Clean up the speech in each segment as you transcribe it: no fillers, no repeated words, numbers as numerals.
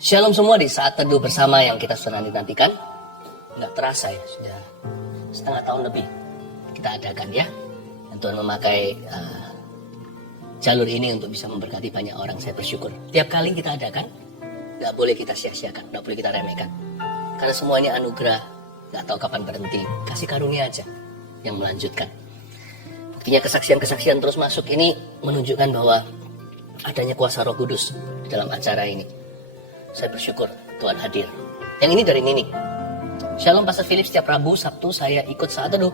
Shalom semua di saat teduh bersama yang kita sudah nantikan. Nggak terasa ya, sudah setengah tahun lebih kita adakan ya. Dan Tuhan memakai jalur ini untuk bisa memberkati banyak orang. Saya bersyukur. Tiap kali kita adakan, nggak boleh kita sia-siakan, nggak boleh kita remehkan. Karena semuanya anugerah, nggak tahu kapan berhenti. Kasih karunia aja yang melanjutkan. Buktinya kesaksian-kesaksian terus masuk ini menunjukkan bahwa adanya kuasa Roh Kudus di dalam acara ini. Saya bersyukur Tuhan hadir. Yang ini dari Nini. Shalom Pastor Philip, setiap Rabu, Sabtu saya ikut saat teduh.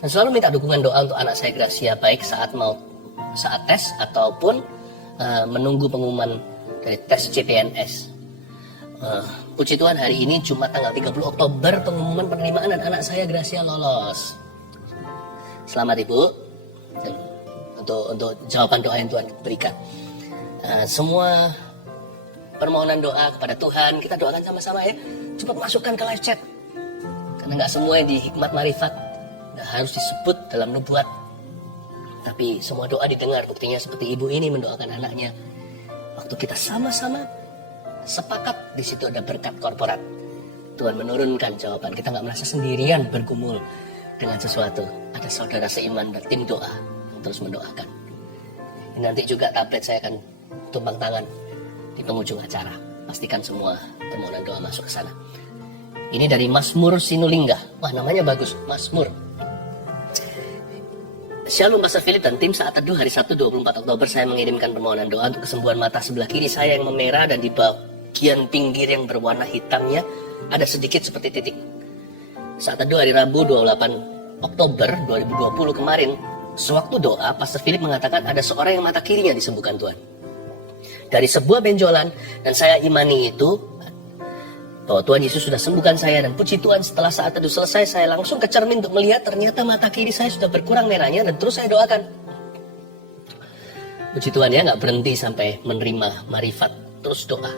Dan selalu minta dukungan doa untuk anak saya Gracia, baik saat tes ataupun menunggu pengumuman dari tes CPNS. Puji Tuhan hari ini Jumat tanggal 30 Oktober pengumuman penerimaan dan anak saya Gracia lolos. Selamat Ibu. Dan untuk jawaban doa yang Tuhan berikan. Semua permohonan doa kepada Tuhan, kita doakan sama-sama ya. Cepat masukkan ke live chat. Karena nggak semua yang di hikmat marifat nggak harus disebut dalam nubuat. Tapi semua doa didengar. Buktinya seperti ibu ini mendoakan anaknya. Waktu kita sama-sama sepakat, di situ ada berkat korporat. Tuhan menurunkan jawaban. Kita nggak merasa sendirian bergumul dengan sesuatu. Ada saudara seiman dan tim doa yang terus mendoakan. Nanti juga tablet saya akan tumpang tangan di penghujung acara. Pastikan semua permohonan doa masuk ke sana. Ini dari Mazmur Sinulinga. Wah, namanya bagus, Mazmur. Shalom Pastor Philip dan tim saat teduh hari Sabtu 24 Oktober saya mengirimkan permohonan doa untuk kesembuhan mata sebelah kiri saya yang memerah dan di bagian pinggir yang berwarna hitamnya ada sedikit seperti titik. Saat teduh hari Rabu 28 Oktober 2020 kemarin, sewaktu doa Pastor Philip mengatakan ada seorang yang mata kirinya disembuhkan Tuhan dari sebuah benjolan, dan saya imani itu bahwa Tuhan Yesus sudah sembuhkan saya. Dan puji Tuhan, setelah saat teduh selesai saya langsung ke cermin untuk melihat, ternyata mata kiri saya sudah berkurang merahnya, dan terus saya doakan. Puji Tuhan ya, nggak berhenti sampai menerima marifat, terus doa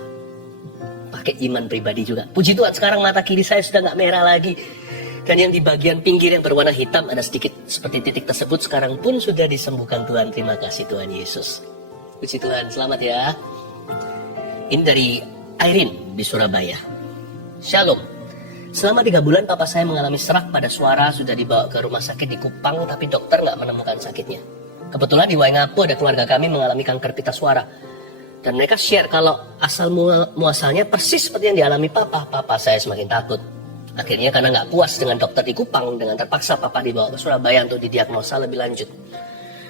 pakai iman pribadi juga. Puji Tuhan, sekarang mata kiri saya sudah nggak merah lagi, dan yang di bagian pinggir yang berwarna hitam ada sedikit seperti titik tersebut sekarang pun sudah disembuhkan Tuhan. Terima kasih Tuhan Yesus. Puji Tuhan, selamat ya. Ini dari Irene di Surabaya. Shalom. Selama 3 bulan papa saya mengalami serak pada suara, sudah dibawa ke rumah sakit di Kupang, tapi dokter nggak menemukan sakitnya. Kebetulan di Waingapu ada keluarga kami mengalami kanker pita suara. Dan mereka share kalau asal muasalnya persis seperti yang dialami papa. Papa saya semakin takut. Akhirnya karena nggak puas dengan dokter di Kupang, dengan terpaksa papa dibawa ke Surabaya untuk didiagnosa lebih lanjut.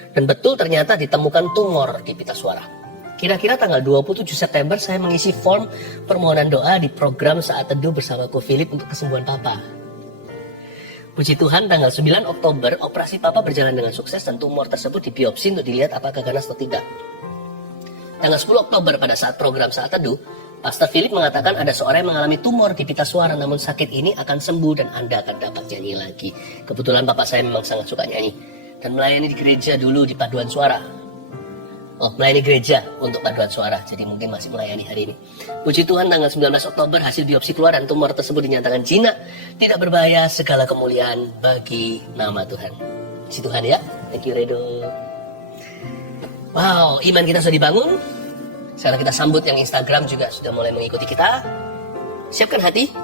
Dan betul ternyata ditemukan tumor di pita suara. Kira-kira tanggal 27 September saya mengisi form permohonan doa di program saat teduh bersama Ko Philip untuk kesembuhan papa. Puji Tuhan, tanggal 9 Oktober operasi papa berjalan dengan sukses dan tumor tersebut dibiopsi untuk dilihat apakah ganas atau tidak. Tanggal 10 Oktober pada saat program saat teduh, Pastor Philip mengatakan ada seorang yang mengalami tumor di pita suara, namun sakit ini akan sembuh dan Anda akan dapat nyanyi lagi. Kebetulan papa saya memang sangat suka nyanyi. Dan melayani di gereja dulu di paduan suara. Melayani gereja untuk paduan suara. Jadi mungkin masih melayani hari ini. Puji Tuhan, tanggal 19 Oktober hasil biopsi keluar dan tumor tersebut dinyatakan jinak, tidak berbahaya, segala kemuliaan bagi nama Tuhan. Puji Tuhan ya. Thank you Redo. Wow, iman kita sudah dibangun. Sekarang kita sambut yang Instagram juga sudah mulai mengikuti kita. Siapkan hati.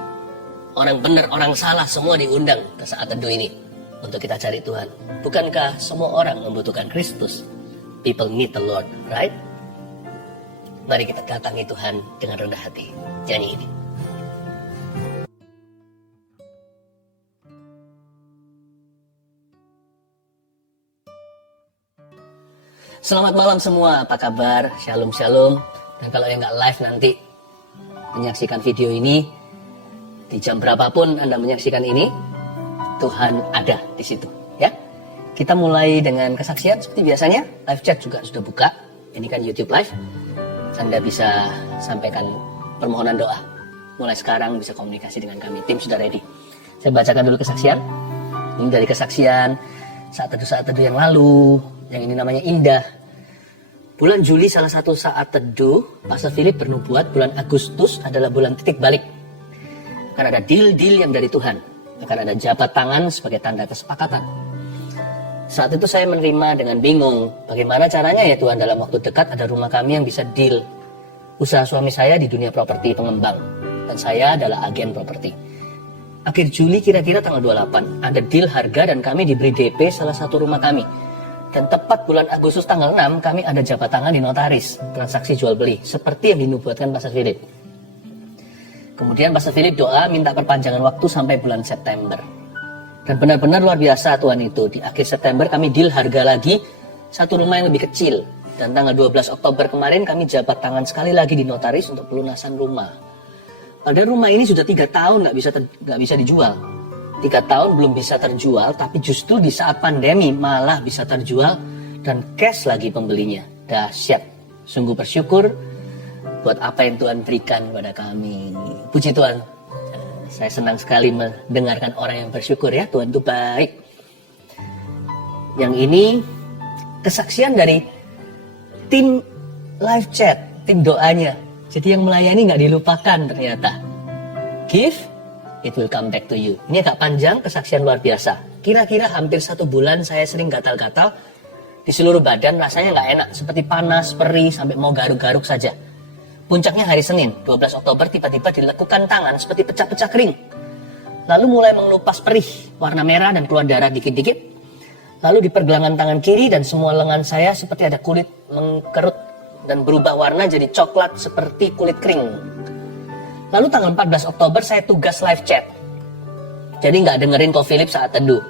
Orang benar, orang salah semua diundang ke saat teduh ini. Untuk kita cari Tuhan. Bukankah semua orang membutuhkan Kristus? People need the Lord, right? Mari kita datangi Tuhan dengan rendah hati. Nyanyi ini. Selamat malam semua, apa kabar? Shalom, shalom. Dan kalau yang nggak live nanti menyaksikan video ini, di jam berapapun Anda menyaksikan ini, Tuhan ada di situ, ya. Kita mulai dengan kesaksian seperti biasanya. Live chat juga sudah buka. Ini kan YouTube Live. Anda bisa sampaikan permohonan doa. Mulai sekarang bisa komunikasi dengan kami. Tim sudah ready. Saya bacakan dulu kesaksian. Ini dari kesaksian saat teduh yang lalu. Yang ini namanya Indah. Bulan Juli salah satu saat teduh, Pastor Philip bernubuat bulan Agustus adalah bulan titik balik. Akan ada deal-deal yang dari Tuhan. Akan ada jabat tangan sebagai tanda kesepakatan. Saat itu saya menerima dengan bingung. Bagaimana caranya ya Tuhan, dalam waktu dekat ada rumah kami yang bisa deal Usaha suami saya di dunia properti pengembang, dan saya adalah agen properti. Akhir Juli kira-kira tanggal 28, ada deal harga dan kami diberi DP salah satu rumah kami. Dan tepat bulan Agustus tanggal 6, kami ada jabat tangan di notaris, transaksi jual beli, seperti yang dinubuatkan Pastor Philip. Kemudian Pastor Philip doa minta perpanjangan waktu sampai bulan September. Dan benar-benar luar biasa Tuhan itu. Di akhir September kami deal harga lagi, satu rumah yang lebih kecil. Dan tanggal 12 Oktober kemarin kami jabat tangan sekali lagi di notaris untuk pelunasan rumah. Padahal rumah ini sudah 3 tahun nggak bisa dijual. 3 tahun belum bisa terjual, tapi justru di saat pandemi malah bisa terjual dan cash lagi pembelinya. Dahsyat. Sungguh bersyukur buat apa yang Tuhan berikan kepada kami. Puji Tuhan. Saya senang sekali mendengarkan orang yang bersyukur ya. Tuhan itu baik. Yang ini kesaksian dari tim live chat, tim doanya. Jadi yang melayani nggak dilupakan ternyata. Give, it will come back to you. Ini agak panjang, kesaksian luar biasa. Kira-kira hampir 1 bulan saya sering gatal-gatal di seluruh badan, rasanya nggak enak. Seperti panas, perih, sampai mau garuk-garuk saja. Puncaknya hari Senin, 12 Oktober, tiba-tiba dilekukan tangan seperti pecah-pecah kering. Lalu mulai mengelupas perih, warna merah dan keluar darah dikit-dikit. Lalu di pergelangan tangan kiri dan semua lengan saya seperti ada kulit mengkerut dan berubah warna jadi coklat seperti kulit kering. Lalu tanggal 14 Oktober saya tugas live chat. Jadi nggak dengerin Ko Philip saat teduh.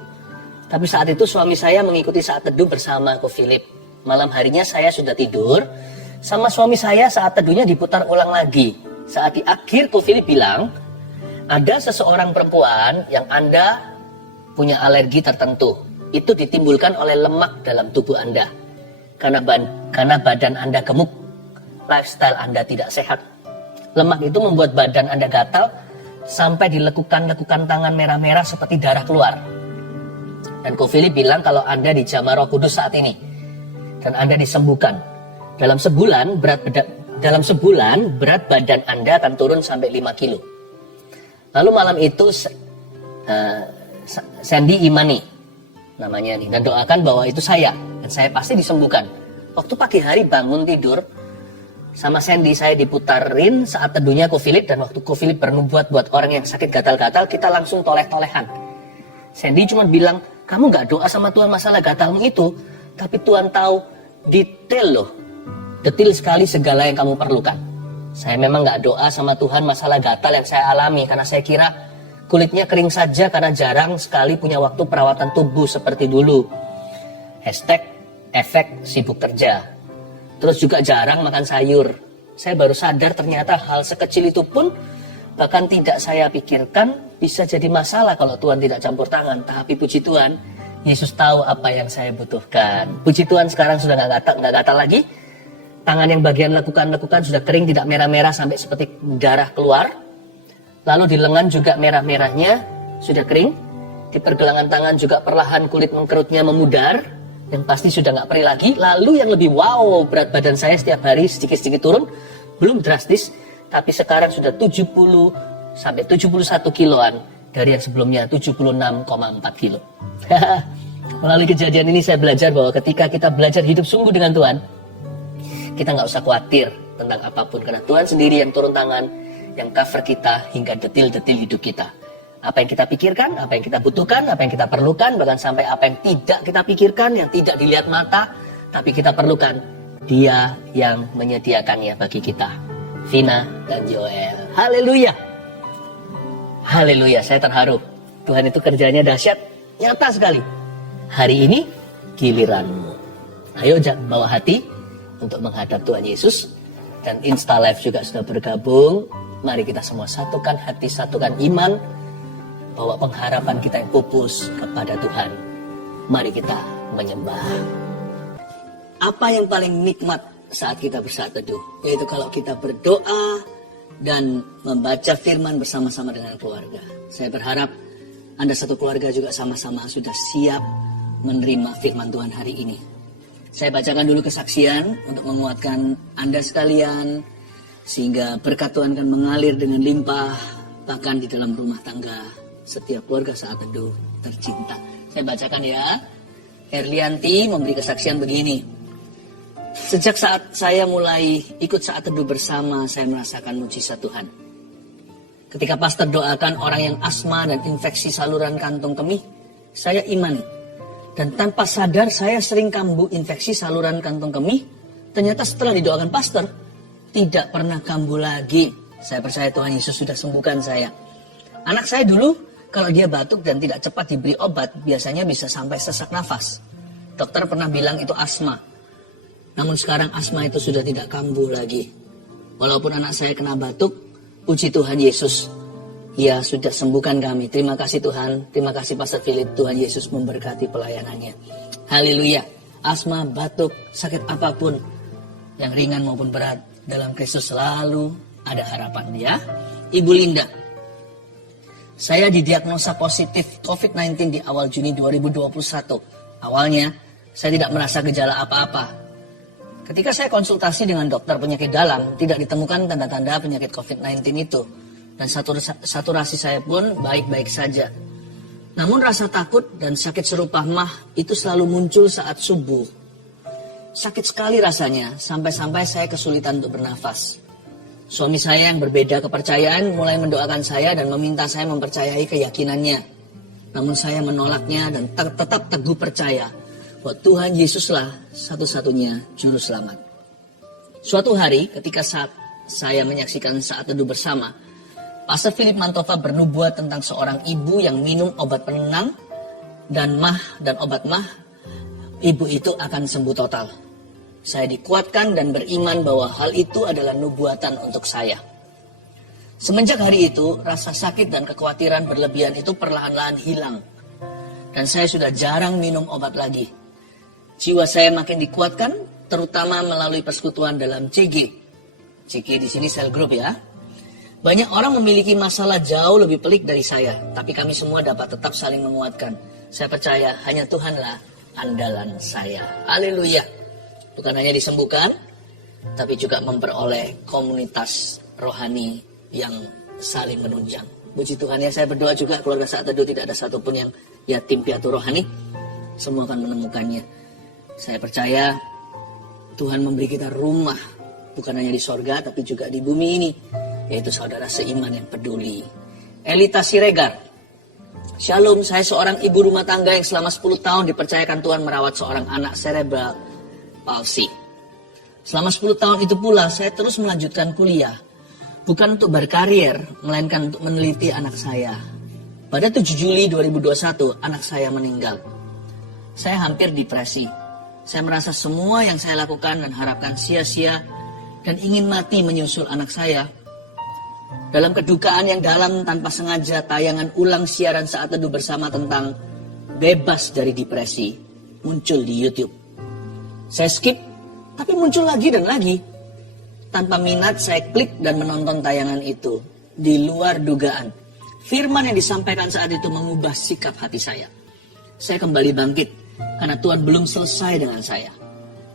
Tapi saat itu suami saya mengikuti saat teduh bersama Ko Philip. Malam harinya saya sudah tidur. Sama suami saya saat teduhnya diputar ulang lagi. Saat di akhir Ko Philip bilang, ada seseorang perempuan yang Anda punya alergi tertentu. Itu ditimbulkan oleh lemak dalam tubuh Anda. Karena badan Anda gemuk, lifestyle Anda tidak sehat. Lemak itu membuat badan Anda gatal sampai dilekukan tangan merah-merah seperti darah keluar. Dan Ko Philip bilang kalau Anda dijamah Roh Kudus saat ini dan Anda disembuhkan, dalam sebulan berat badan Anda akan turun sampai 5 kilo. Lalu malam itu Sandy Imani namanya nih, dan doakan bahwa itu saya dan saya pasti disembuhkan. Waktu pagi hari bangun tidur sama Sandy, saya diputarin saat teduhnya Ko Philip, dan waktu Ko Philip bernubuat buat orang yang sakit gatal-gatal, kita langsung toleh-tolehan. Sandy cuma bilang, kamu gak doa sama Tuhan masalah gatalmu itu, tapi Tuhan tahu detail loh, detail sekali segala yang kamu perlukan. Saya memang gak doa sama Tuhan masalah gatal yang saya alami, karena saya kira kulitnya kering saja karena jarang sekali punya waktu perawatan tubuh seperti dulu. #efek sibuk kerja. Terus juga jarang makan sayur. Saya baru sadar ternyata hal sekecil itu pun bahkan tidak saya pikirkan bisa jadi masalah kalau Tuhan tidak campur tangan. Tapi puji Tuhan, Yesus tahu apa yang saya butuhkan. Puji Tuhan sekarang sudah nggak gatal lagi. Tangan yang bagian lekukan sudah kering, tidak merah-merah sampai seperti darah keluar. Lalu di lengan juga merah-merahnya sudah kering. Di pergelangan tangan juga perlahan kulit mengkerutnya memudar. Dan pasti sudah nggak perih lagi. Lalu yang lebih wow, berat badan saya setiap hari sedikit-sedikit turun. Belum drastis, tapi sekarang sudah 70 sampai 71 kiloan dari yang sebelumnya 76,4 kilo. Melalui kejadian ini saya belajar bahwa ketika kita belajar hidup sungguh dengan Tuhan, kita nggak usah khawatir tentang apapun, karena Tuhan sendiri yang turun tangan, yang cover kita hingga detil-detil hidup kita. Apa yang kita pikirkan, apa yang kita butuhkan, apa yang kita perlukan, bahkan sampai apa yang tidak kita pikirkan, yang tidak dilihat mata, tapi kita perlukan, Dia yang menyediakannya bagi kita. Vina dan Joel. Haleluya. Haleluya, saya terharu. Tuhan itu kerjanya dahsyat, nyata sekali. Hari ini giliranmu. Ayo bawa hati untuk menghadap Tuhan Yesus. Dan Insta Live juga sudah bergabung. Mari kita semua satukan hati, satukan iman, bahwa pengharapan kita yang pupus kepada Tuhan. Mari kita menyembah. Apa yang paling nikmat saat kita bersaat teduh? Yaitu kalau kita berdoa dan membaca firman bersama-sama dengan keluarga. Saya berharap Anda satu keluarga juga sama-sama sudah siap menerima firman Tuhan hari ini. Saya bacakan dulu kesaksian untuk menguatkan Anda sekalian, sehingga berkat Tuhan akan mengalir dengan limpah, bahkan di dalam rumah tangga setiap keluarga saat teduh tercinta. Saya bacakan ya. Herlianti memberi kesaksian begini. Sejak saat saya mulai ikut saat teduh bersama, saya merasakan mujizat Tuhan. Ketika pastor doakan orang yang asma dan infeksi saluran kantong kemih, saya imani. Dan tanpa sadar saya sering kambuh infeksi saluran kantong kemih. Ternyata setelah didoakan pastor, tidak pernah kambuh lagi. Saya percaya Tuhan Yesus sudah sembuhkan saya. Anak saya dulu, kalau dia batuk dan tidak cepat diberi obat, biasanya bisa sampai sesak nafas. Dokter pernah bilang itu asma. Namun sekarang asma itu sudah tidak kambuh lagi. Walaupun anak saya kena batuk, puji Tuhan Yesus, Ia sudah sembuhkan kami. Terima kasih Tuhan, terima kasih Pastor Philip. Tuhan Yesus memberkati pelayanannya. Haleluya. Asma, batuk, sakit apapun, yang ringan maupun berat, dalam Kristus selalu ada harapan ya. Ibu Linda, saya didiagnosa positif COVID-19 di awal Juni 2021. Awalnya, saya tidak merasa gejala apa-apa. Ketika saya konsultasi dengan dokter penyakit dalam, tidak ditemukan tanda-tanda penyakit COVID-19 itu. Dan saturasi saya pun baik-baik saja. Namun rasa takut dan sakit serupa mah itu selalu muncul saat subuh. Sakit sekali rasanya, sampai-sampai saya kesulitan untuk bernafas. Suami saya yang berbeda kepercayaan mulai mendoakan saya dan meminta saya mempercayai keyakinannya. Namun saya menolaknya dan tetap teguh percaya bahwa Tuhan Yesuslah satu-satunya juru selamat. Suatu hari ketika saya menyaksikan saat teduh bersama, Pastor Philip Mantova bernubuat tentang seorang ibu yang minum obat penenang dan obat mah, ibu itu akan sembuh total. Saya dikuatkan dan beriman bahwa hal itu adalah nubuatan untuk saya. Semenjak hari itu, rasa sakit dan kekhawatiran berlebihan itu perlahan-lahan hilang. Dan saya sudah jarang minum obat lagi. Jiwa saya makin dikuatkan, terutama melalui persekutuan dalam CG. CG di sini cell group ya. Banyak orang memiliki masalah jauh lebih pelik dari saya, tapi kami semua dapat tetap saling menguatkan. Saya percaya hanya Tuhanlah andalan saya. Haleluya. Bukan hanya disembuhkan, tapi juga memperoleh komunitas rohani yang saling menunjang. Puji Tuhan ya, saya berdoa juga keluarga saat teduh tidak ada satupun yang yatim piatu rohani. Semua akan menemukannya. Saya percaya Tuhan memberi kita rumah, bukan hanya di sorga, tapi juga di bumi ini. Yaitu saudara seiman yang peduli. Elita Siregar. Shalom, saya seorang ibu rumah tangga yang selama 10 tahun dipercayakan Tuhan merawat seorang anak cerebral palsy. Selama 10 tahun itu pula saya terus melanjutkan kuliah. Bukan untuk berkarir, melainkan untuk meneliti anak saya. Pada 7 Juli 2021, anak saya meninggal. Saya hampir depresi. Saya merasa semua yang saya lakukan dan harapkan sia-sia dan ingin mati menyusul anak saya. Dalam kedukaan yang dalam tanpa sengaja tayangan ulang siaran saat teduh bersama tentang bebas dari depresi muncul di YouTube. Saya skip, tapi muncul lagi dan lagi. Tanpa minat saya klik dan menonton tayangan itu. Di luar dugaan, firman yang disampaikan saat itu mengubah sikap hati saya. Saya kembali bangkit karena Tuhan belum selesai dengan saya.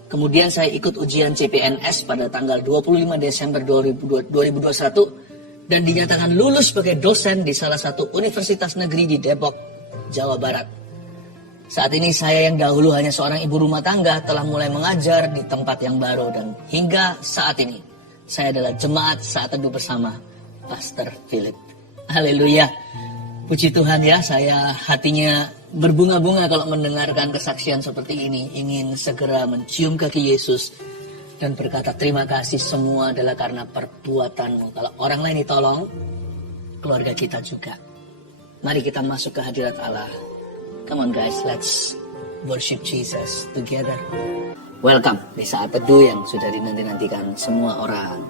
Kemudian saya ikut ujian CPNS pada tanggal 25 Desember 2021 dan dinyatakan lulus sebagai dosen di salah satu universitas negeri di Depok, Jawa Barat. Saat ini saya yang dahulu hanya seorang ibu rumah tangga telah mulai mengajar di tempat yang baru dan hingga saat ini saya adalah jemaat saat teduh bersama Pastor Philip. Haleluya. Puji Tuhan ya, saya hatinya berbunga-bunga kalau mendengarkan kesaksian seperti ini. Ingin segera mencium kaki Yesus dan berkata terima kasih, semua adalah karena perbuatanmu. Kalau orang lain ditolong, keluarga kita juga. Mari kita masuk ke hadirat Allah. Come on guys, let's worship Jesus together. Welcome di saat teduh yang sudah dinanti-nantikan semua orang.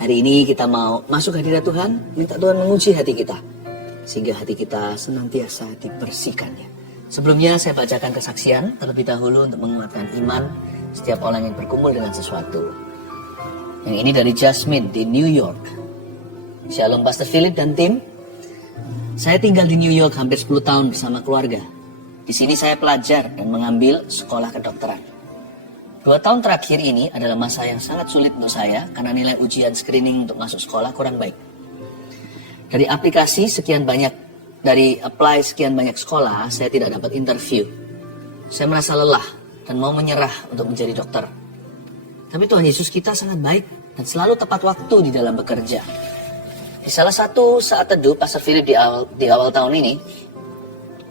Hari ini kita mau masuk hadirat Tuhan, minta Tuhan menguji hati kita, sehingga hati kita senantiasa dibersihkannya. Sebelumnya saya bacakan kesaksian terlebih dahulu untuk menguatkan iman setiap orang yang berkumpul dengan sesuatu. Yang ini dari Jasmine di New York. Shalom Pastor Philip dan tim. Saya tinggal di New York hampir 10 tahun bersama keluarga. Di sini saya pelajar dan mengambil sekolah kedokteran. 2 tahun terakhir ini adalah masa yang sangat sulit untuk saya karena nilai ujian screening untuk masuk sekolah kurang baik. Dari apply sekian banyak sekolah, saya tidak dapat interview. Saya merasa lelah dan mau menyerah untuk menjadi dokter. Tapi Tuhan Yesus kita sangat baik dan selalu tepat waktu di dalam bekerja. Di salah satu saat teduh Pastor Philip di awal tahun ini,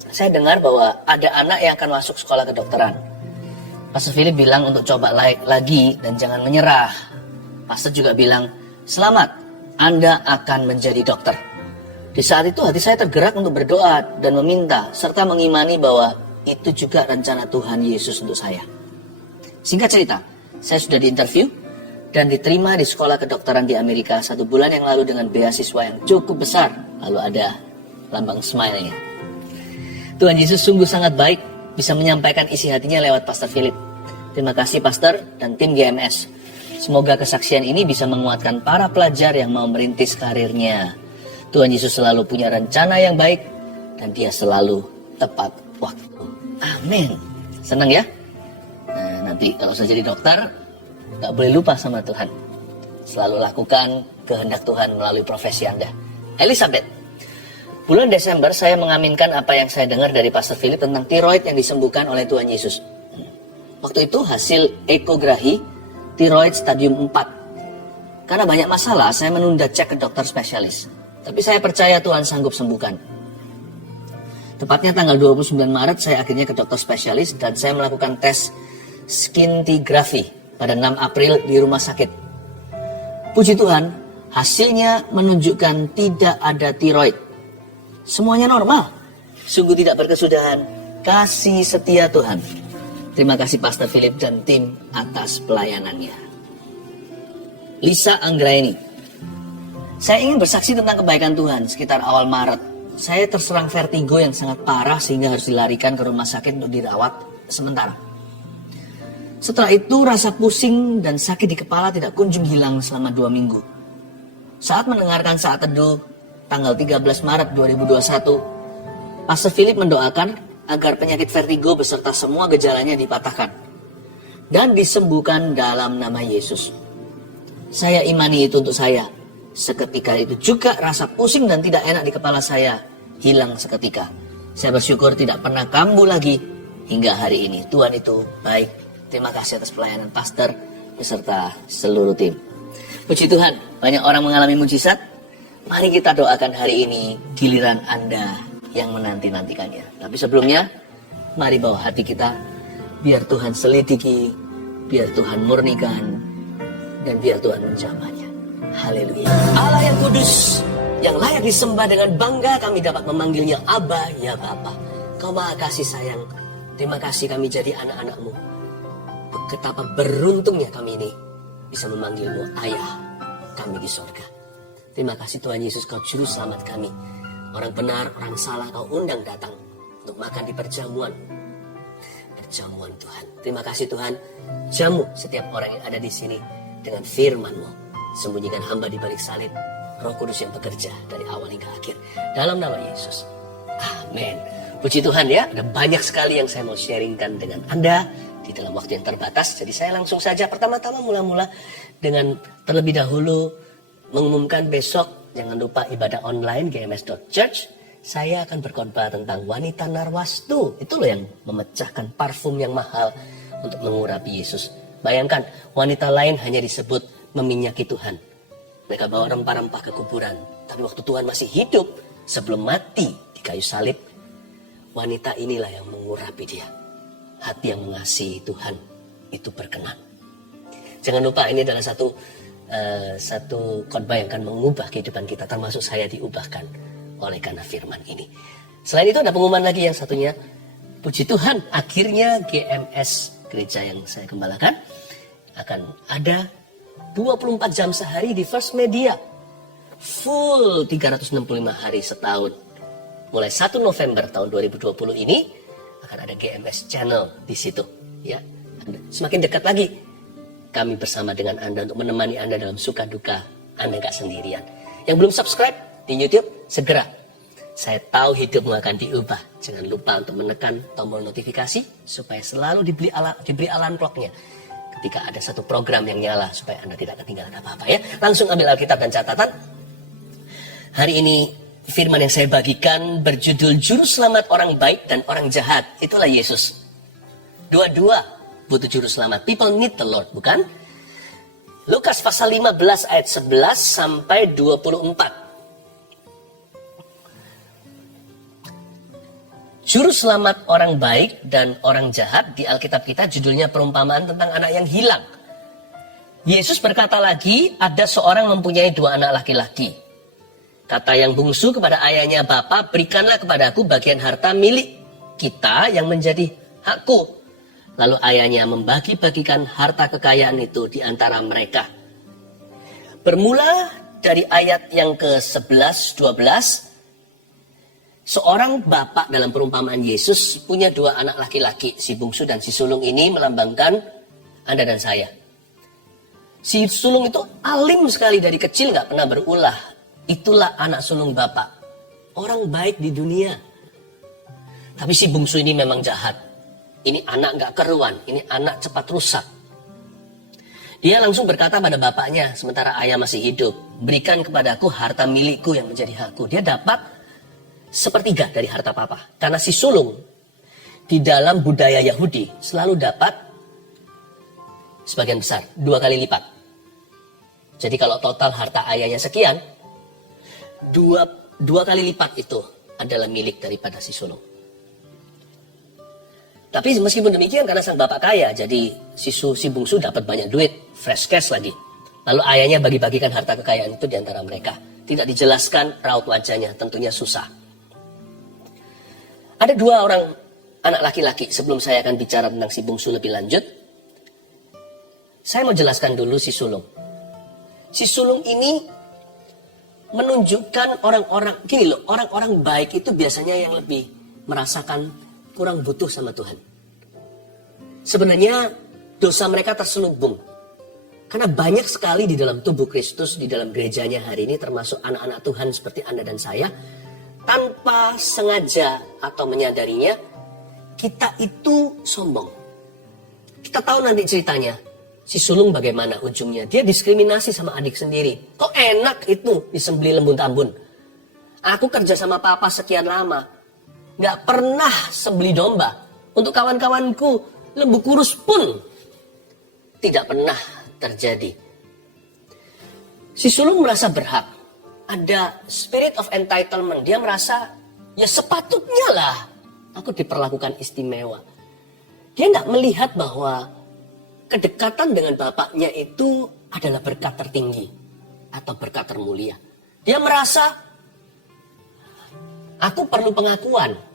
saya dengar bahwa ada anak yang akan masuk sekolah kedokteran. Pastor Philip bilang untuk coba lagi dan jangan menyerah. Pastor juga bilang, selamat, Anda akan menjadi dokter. Di saat itu hati saya tergerak untuk berdoa dan meminta, serta mengimani bahwa itu juga rencana Tuhan Yesus untuk saya. Singkat cerita, saya sudah diinterview dan diterima di sekolah kedokteran di Amerika 1 bulan yang lalu dengan beasiswa yang cukup besar. Lalu ada lambang smile-nya. Tuhan Yesus sungguh sangat baik, bisa menyampaikan isi hatinya lewat Pastor Philip. Terima kasih Pastor dan tim GMS. Semoga kesaksian ini bisa menguatkan para pelajar yang mau merintis karirnya. Tuhan Yesus selalu punya rencana yang baik dan Dia selalu tepat waktu. Amin. Senang ya? Nah, nanti kalau saya jadi dokter, gak boleh lupa sama Tuhan. Selalu lakukan kehendak Tuhan melalui profesi Anda. Elizabeth, bulan Desember saya mengaminkan apa yang saya dengar dari Pastor Philip tentang tiroid yang disembuhkan oleh Tuhan Yesus. Waktu itu hasil ekografi tiroid stadium 4. Karena banyak masalah, saya menunda cek ke dokter spesialis. Tapi saya percaya Tuhan sanggup sembuhkan. Tepatnya tanggal 29 Maret saya akhirnya ke dokter spesialis dan saya melakukan tes scintigraphy pada 6 April di rumah sakit. Puji Tuhan, hasilnya menunjukkan tidak ada tiroid. Semuanya normal. Sungguh tidak berkesudahan. Kasih setia Tuhan. Terima kasih Pastor Philip dan tim atas pelayanannya. Lisa Anggraini. Saya ingin bersaksi tentang kebaikan Tuhan. Sekitar awal Maret, saya terserang vertigo yang sangat parah sehingga harus dilarikan ke rumah sakit untuk dirawat sementara. Setelah itu rasa pusing dan sakit di kepala tidak kunjung hilang selama 2 minggu. Saat mendengarkan saat teduh tanggal 13 Maret 2021, Pastor Philip mendoakan agar penyakit vertigo beserta semua gejalanya dipatahkan dan disembuhkan dalam nama Yesus. Saya imani itu untuk saya. Seketika itu juga rasa pusing dan tidak enak di kepala saya hilang seketika. Saya bersyukur tidak pernah kambuh lagi hingga hari ini. Tuhan itu baik. Terima kasih atas pelayanan pastor beserta seluruh tim. Puji Tuhan, banyak orang mengalami mujizat. Mari kita doakan hari ini giliran Anda yang menanti-nantikannya. Tapi sebelumnya, mari bawa hati kita biar Tuhan selidiki, biar Tuhan murnikan, dan biar Tuhan menjamahnya. Haleluya. Allah yang kudus, yang layak disembah dengan bangga kami dapat memanggilnya Abba ya Bapa. Kau maha kasih sayang. Terima kasih kami jadi anak-anak-Mu. Betapa beruntungnya kami ini bisa memanggilmu Ayah kami di sorga. Terima kasih Tuhan Yesus, Kau juru selamat kami. Orang benar, orang salah Kau undang datang untuk makan di perjamuan. Perjamuan Tuhan. Terima kasih Tuhan. Jamu setiap orang yang ada di sini dengan firman-Mu. Sembunyikan hamba di balik salib. Roh Kudus yang bekerja dari awal hingga akhir. Dalam nama Yesus. Amin. Puji Tuhan ya. Ada banyak sekali yang saya mau sharingkan dengan Anda di dalam waktu yang terbatas. Jadi saya langsung saja pertama-tama mula-mula dengan terlebih dahulu mengumumkan besok jangan lupa ibadah online gms.church. Saya akan berkhotbah tentang wanita narwastu. Itu loh yang memecahkan parfum yang mahal untuk mengurapi Yesus. Bayangkan wanita lain hanya disebut meminyaki Tuhan. Mereka bawa rempah-rempah ke kuburan. Tapi waktu Tuhan masih hidup, sebelum mati di kayu salib, wanita inilah yang mengurapi dia. Hati yang mengasihi Tuhan itu berkenan. Jangan lupa ini adalah satu khotbah yang akan mengubah kehidupan kita, termasuk saya diubahkan oleh karena firman ini. Selain itu ada pengumuman lagi yang satunya. Puji Tuhan, akhirnya GMS, gereja yang saya gembalakan, akan ada 24 jam sehari di First Media. Full 365 hari setahun. Mulai 1 November tahun 2020 ini akan ada GMS Channel di situ. Ya, semakin dekat lagi kami bersama dengan Anda untuk menemani Anda dalam suka duka. Anda gak sendirian. Yang belum subscribe di YouTube, segera. Saya tahu hidupmu akan diubah. Jangan lupa untuk menekan tombol notifikasi supaya selalu diberi alarm clock-nya ketika ada satu program yang nyala supaya Anda tidak ketinggalan apa-apa ya. Langsung ambil Alkitab dan catatan. Hari ini firman yang saya bagikan berjudul Juru Selamat Orang Baik dan Orang Jahat. Itulah Yesus. Dua-dua butuh juru selamat. People need the Lord, bukan? Lukas pasal 15 ayat 11 sampai 24. Juru selamat orang baik dan orang jahat di Alkitab kita judulnya perumpamaan tentang anak yang hilang. Yesus berkata lagi, ada seorang mempunyai 2 anak laki-laki. Kata yang bungsu kepada ayahnya, "Bapa, berikanlah kepadaku bagian harta milik kita yang menjadi hakku." Lalu ayahnya membagi-bagikan harta kekayaan itu di antara mereka. Bermula dari ayat yang ke-11, 12, seorang bapak dalam perumpamaan Yesus punya 2 anak laki-laki, si bungsu dan si sulung. Ini melambangkan Anda dan saya. Si sulung itu alim sekali dari kecil, gak pernah berulah. Itulah anak sulung bapak. Orang baik di dunia. Tapi si bungsu ini memang jahat. Ini anak gak keruan, ini anak cepat rusak. Dia langsung berkata pada bapaknya, sementara ayah masih hidup, "Berikan kepadaku harta milikku yang menjadi hakku." Dia dapat sepertiga dari harta papa. Karena si sulung di dalam budaya Yahudi selalu dapat sebagian besar, 2 kali lipat. Jadi kalau total harta ayahnya sekian, dua kali lipat itu adalah milik daripada si sulung. Tapi meskipun demikian, karena sang bapak kaya, jadi si bungsu dapat banyak duit, fresh cash lagi. Lalu ayahnya bagi-bagikan harta kekayaan itu di antara mereka. Tidak dijelaskan raut wajahnya, tentunya susah. Ada 2 orang anak laki-laki. Sebelum saya akan bicara tentang si bungsu lebih lanjut, saya mau jelaskan dulu si sulung. Si sulung ini menunjukkan orang-orang, gini loh, orang-orang baik itu biasanya yang lebih merasakan kurang butuh sama Tuhan. Sebenarnya dosa mereka terselubung. Karena banyak sekali di dalam tubuh Kristus, di dalam gerejanya hari ini, termasuk anak-anak Tuhan seperti Anda dan saya, tanpa sengaja atau menyadarinya, kita itu sombong. Kita tahu nanti ceritanya. Si sulung bagaimana ujungnya. Dia diskriminasi sama adik sendiri. Kok enak itu disembelih lembun-tambun. Aku kerja sama papa sekian lama. Gak pernah sembelih domba. Untuk kawan-kawanku, lembu kurus pun tidak pernah terjadi. Si sulung merasa berhak. Ada spirit of entitlement. Dia merasa, ya sepatutnya lah aku diperlakukan istimewa. Dia nggak melihat bahwa kedekatan dengan bapaknya itu adalah berkat tertinggi atau berkat termulia. Dia merasa, aku perlu pengakuan.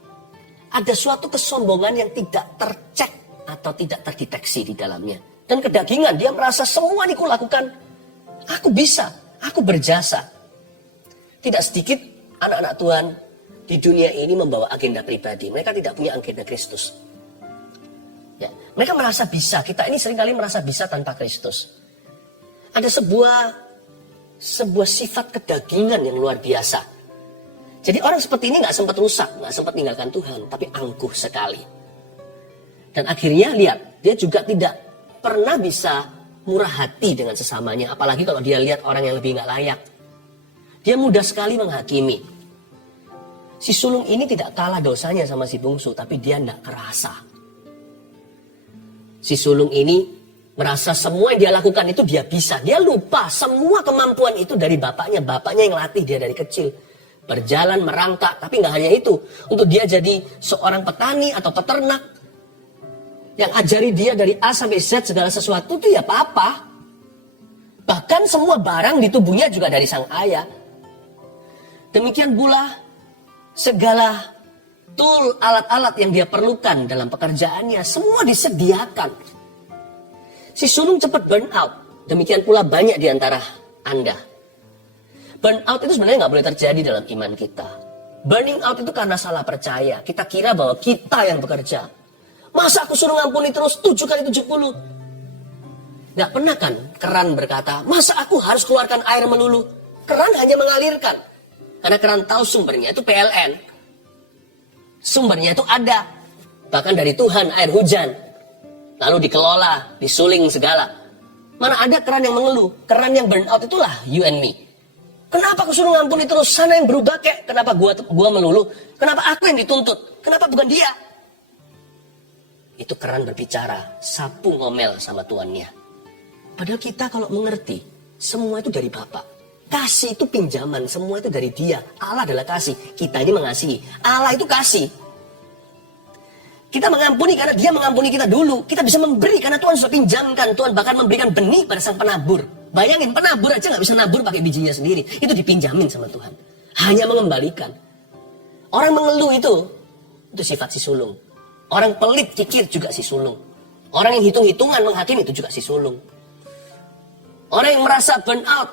Ada suatu kesombongan yang tidak tercek atau tidak terdeteksi di dalamnya. Dan kedagingan, dia merasa semua yang kulakukan, aku bisa, aku berjasa. Tidak sedikit anak-anak Tuhan di dunia ini membawa agenda pribadi. Mereka tidak punya agenda Kristus. Ya, mereka merasa bisa. Kita ini seringkali merasa bisa tanpa Kristus. Ada sebuah sifat kedagingan yang luar biasa. Jadi orang seperti ini nggak sempat rusak, nggak sempat meninggalkan Tuhan, tapi angkuh sekali. Dan akhirnya lihat, dia juga tidak pernah bisa murah hati dengan sesamanya. Apalagi kalau dia lihat orang yang lebih nggak layak. Dia mudah sekali menghakimi. Si sulung ini tidak kalah dosanya sama si bungsu, tapi dia tidak kerasa. Si sulung ini merasa semua yang dia lakukan itu dia bisa. Dia lupa semua kemampuan itu dari bapaknya. Bapaknya yang latih dia dari kecil. Berjalan, merangkak, tapi nggak hanya itu. Untuk dia jadi seorang petani atau peternak, yang ajari dia dari A sampai Z segala sesuatu itu ya papa. Bahkan semua barang di tubuhnya juga dari sang ayah. Demikian pula segala tool, alat-alat yang dia perlukan dalam pekerjaannya, semua disediakan. Si sulung cepat burn out. Demikian pula banyak di antara Anda. Burn out itu sebenarnya nggak boleh terjadi dalam iman kita. Burning out itu karena salah percaya. Kita kira bahwa kita yang bekerja. Masa aku suruh ngampuni terus 7 kali 70? Nggak pernah kan keran berkata, masa aku harus keluarkan air melulu? Keran hanya mengalirkan. Karena keran tahu sumbernya itu PLN. Sumbernya itu ada. Bahkan dari Tuhan, air hujan. Lalu dikelola, disuling segala. Mana ada keran yang mengeluh. Keran yang burn out itulah you and me. Kenapa aku suruh ngampuni terus? Sana yang berubah kek. Kenapa gua melulu? Kenapa aku yang dituntut? Kenapa bukan dia? Itu keran berbicara. Sapu ngomel sama tuannya. Padahal kita kalau mengerti, semua itu dari Bapa. Kasih itu pinjaman, semua itu dari Dia. Allah adalah kasih, kita ini mengasihi. Allah itu kasih. Kita mengampuni karena Dia mengampuni kita dulu. Kita bisa memberi karena Tuhan sudah pinjamkan. Tuhan bahkan memberikan benih pada sang penabur. Bayangin, penabur aja nggak bisa nabur pakai bijinya sendiri. Itu dipinjamin sama Tuhan. Hanya mengembalikan. Orang mengeluh itu sifat si sulung. Orang pelit kikir juga si sulung. Orang yang hitung-hitungan menghakimi itu juga si sulung. Orang yang merasa burn out,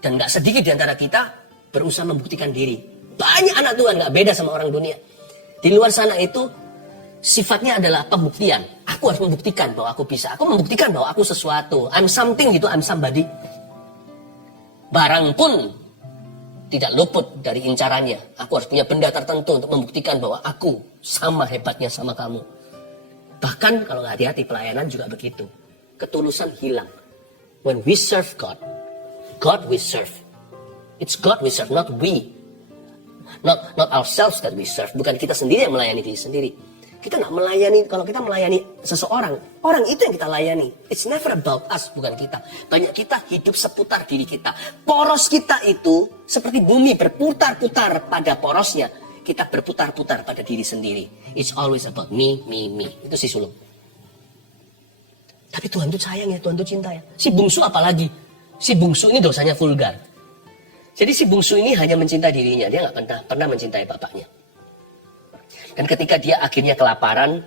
dan gak sedikit di antara kita berusaha membuktikan diri. Banyak anak Tuhan gak beda sama orang dunia. Di luar sana itu sifatnya adalah pembuktian. Aku harus membuktikan bahwa aku bisa. Aku membuktikan bahwa aku sesuatu. I'm something gitu, I'm somebody. Barang pun tidak luput dari incarannya. Aku harus punya benda tertentu untuk membuktikan bahwa aku sama hebatnya sama kamu. Bahkan kalau gak hati-hati pelayanan juga begitu. Ketulusan hilang. When we serve God, God we serve. It's God we serve, not we. Not ourselves that we serve. Bukan kita sendiri yang melayani diri sendiri. Kita nggak melayani, kalau kita melayani seseorang, orang itu yang kita layani. It's never about us, bukan kita. Banyak kita hidup seputar diri kita. Poros kita itu seperti bumi berputar-putar pada porosnya. Kita berputar-putar pada diri sendiri. It's always about me, me, me. Itu si sulung. Tapi Tuhan itu sayang ya, Tuhan itu cinta ya. Si bungsu apalagi? Si bungsu ini dosanya vulgar. Jadi si bungsu ini hanya mencintai dirinya. Dia nggak pernah mencintai bapaknya. Dan ketika dia akhirnya kelaparan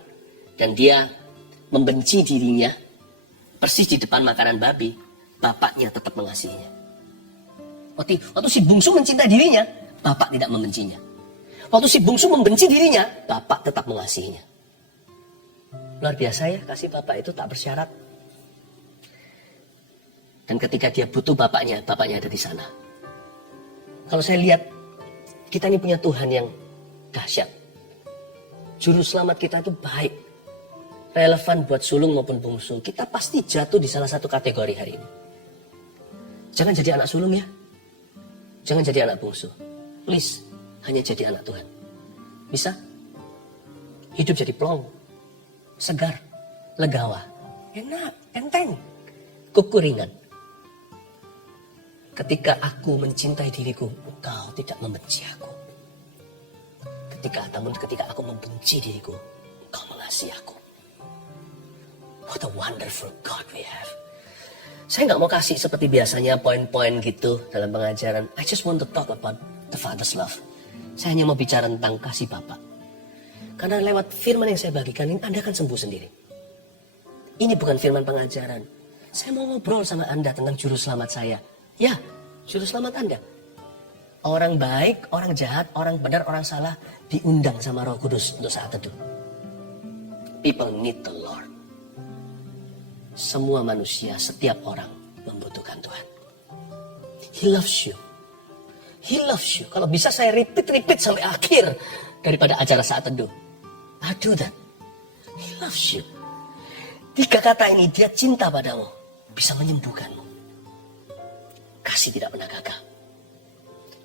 dan dia membenci dirinya, persis di depan makanan babi, bapaknya tetap mengasihinya. Waktu si bungsu mencintai dirinya, bapak tidak membencinya. Waktu si bungsu membenci dirinya, bapak tetap mengasihinya. Luar biasa ya, kasih bapak itu tak bersyarat. Dan ketika dia butuh bapaknya ada di sana. Kalau saya lihat, kita ini punya Tuhan yang dahsyat. Juru selamat kita itu baik. Relevan buat sulung maupun bungsu. Kita pasti jatuh di salah satu kategori hari ini. Jangan jadi anak sulung ya. Jangan jadi anak bungsu. Please, hanya jadi anak Tuhan. Bisa? Hidup jadi plong. Segar, legawa, enak, enteng, kukuringan. Ketika aku mencintai diriku, engkau tidak membenci aku. Ketika aku membenci diriku, engkau mengasihi aku. What a wonderful God we have. Saya nggak mau kasih seperti biasanya poin-poin gitu dalam pengajaran. I just want to talk about the Father's love. Saya hanya mau bicara tentang kasih Bapa. Karena lewat firman yang saya bagikan ini, Anda akan sembuh sendiri. Ini bukan firman pengajaran. Saya mau ngobrol sama Anda tentang juru selamat saya. Ya, juru selamat Anda. Orang baik, orang jahat, orang benar, orang salah, diundang sama Roh Kudus untuk saat teduh. People need the Lord. Semua manusia, setiap orang membutuhkan Tuhan. He loves you. He loves you. Kalau bisa saya repeat sampai akhir daripada acara saat teduh. I do that. He loves you. 3 kata ini, dia cinta padamu, bisa menyembuhkanmu. Kasih tidak pernah gagal.